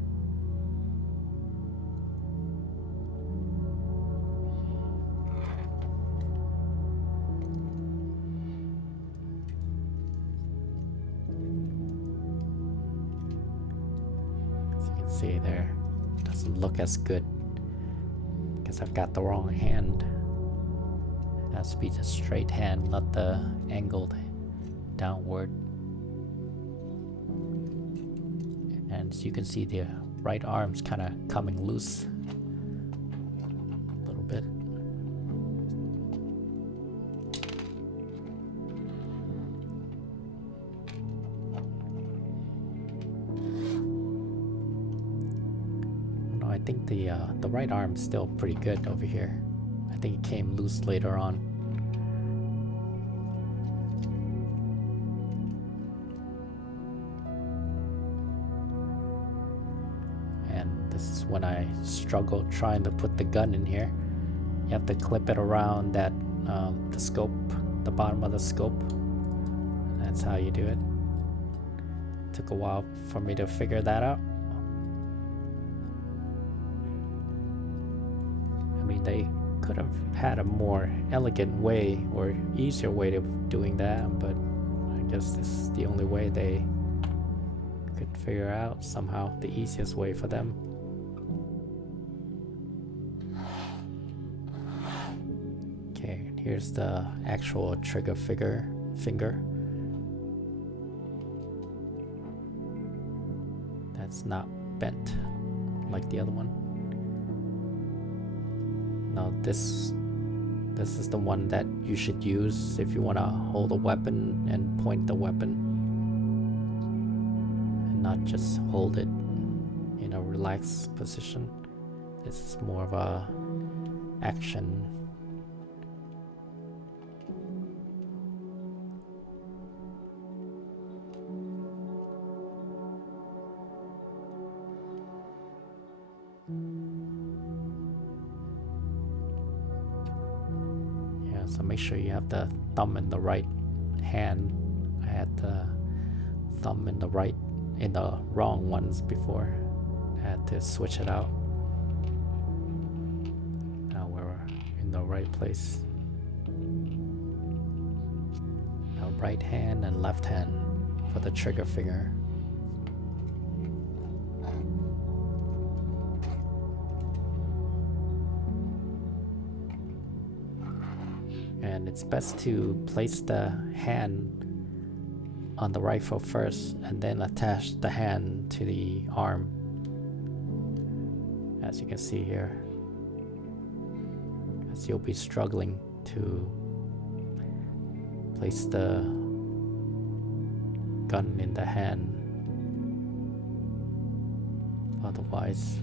As you can see there, it doesn't look as good because I've got the wrong hand. It has to be the straight hand, not the angled downward. And as you can see, the right arm's kind of coming loose a little bit. I think the right arm's still pretty good over here. I think it came loose later on. And this is when I struggle trying to put the gun in here. You have to clip it around that the scope, the bottom of the scope. That's how you do it. Took a while for me to figure that out. I mean, they could have had a more elegant way or easier way of doing that, but I guess this is the only way they could figure out somehow, the easiest way for them. Okay, here's the actual trigger finger. That's not bent like the other one. No, this is the one that you should use if you want to hold a weapon and point the weapon, and not just hold it in a relaxed position. This is more of a action. So make sure you have the thumb in the right hand. I had the thumb in the wrong ones before. I had to switch it out. Now we're in the right place. Now right hand and left hand for the trigger finger. And it's best to place the hand on the rifle first and then attach the hand to the arm, as you can see here, as you'll be struggling to place the gun in the hand otherwise.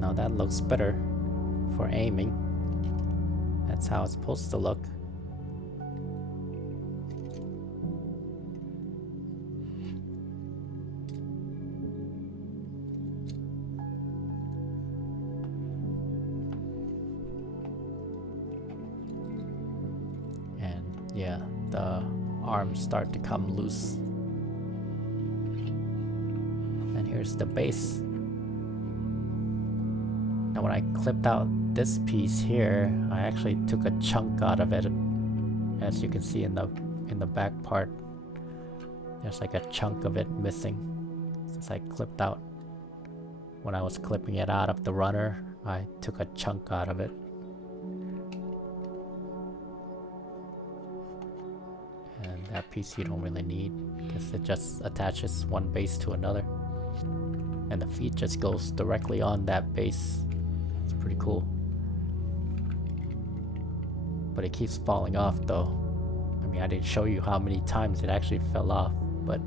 Now that looks better for aiming. That's how it's supposed to look. And yeah, the arms start to come loose. And here's the base. Now when I clipped out this piece here, I actually took a chunk out of it. As you can see in the back part, there's like a chunk of it missing. Since I clipped out, when I was clipping it out of the runner, I took a chunk out of it. And that piece you don't really need, because it just attaches one base to another. And the feet just goes directly on that base. Pretty cool, but it keeps falling off though. I mean, I didn't show you how many times it actually fell off, but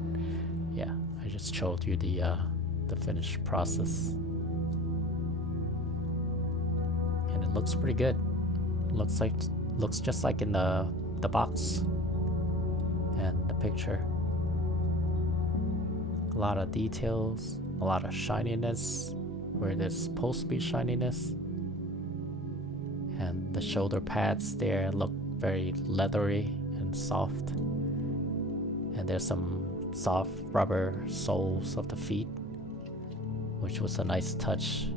yeah, I just showed you the finished process, and it looks pretty good. Looks just like in the box and the picture. A lot of details, a lot of shininess where there's supposed to be shininess. And the shoulder pads there look very leathery and soft. And there's some soft rubber soles of the feet, which was a nice touch.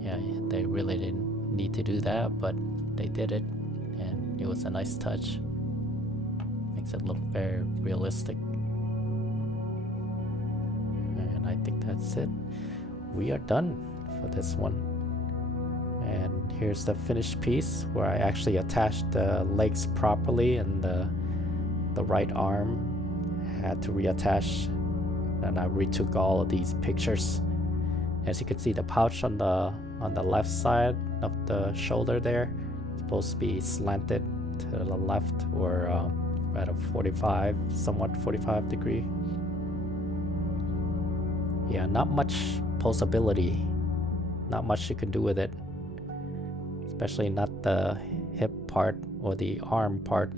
Yeah, they really didn't need to do that, but they did it, and it was a nice touch. Makes it look very realistic. And I think that's it. we are done for this one. And here's the finished piece where I actually attached the legs properly, and the right arm had to reattach, and I retook all of these pictures. As you can see, the pouch on the left side of the shoulder there is supposed to be slanted to the left, or at a 45 degree. Yeah, not much posability, not much you can do with it, especially not the hip part or the arm part.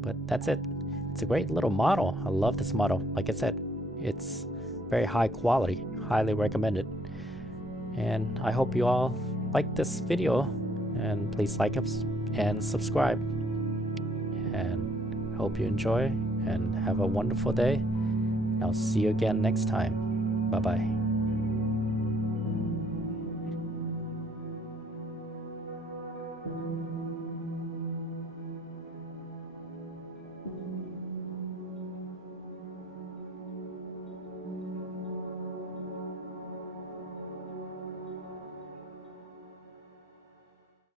But that's it. It's a great little model. I love this model. Like I said, it's very high quality, highly recommended. And I hope you all like this video, and please like us and subscribe, and hope you enjoy and have a wonderful day. I'll see you again next time. Bye bye.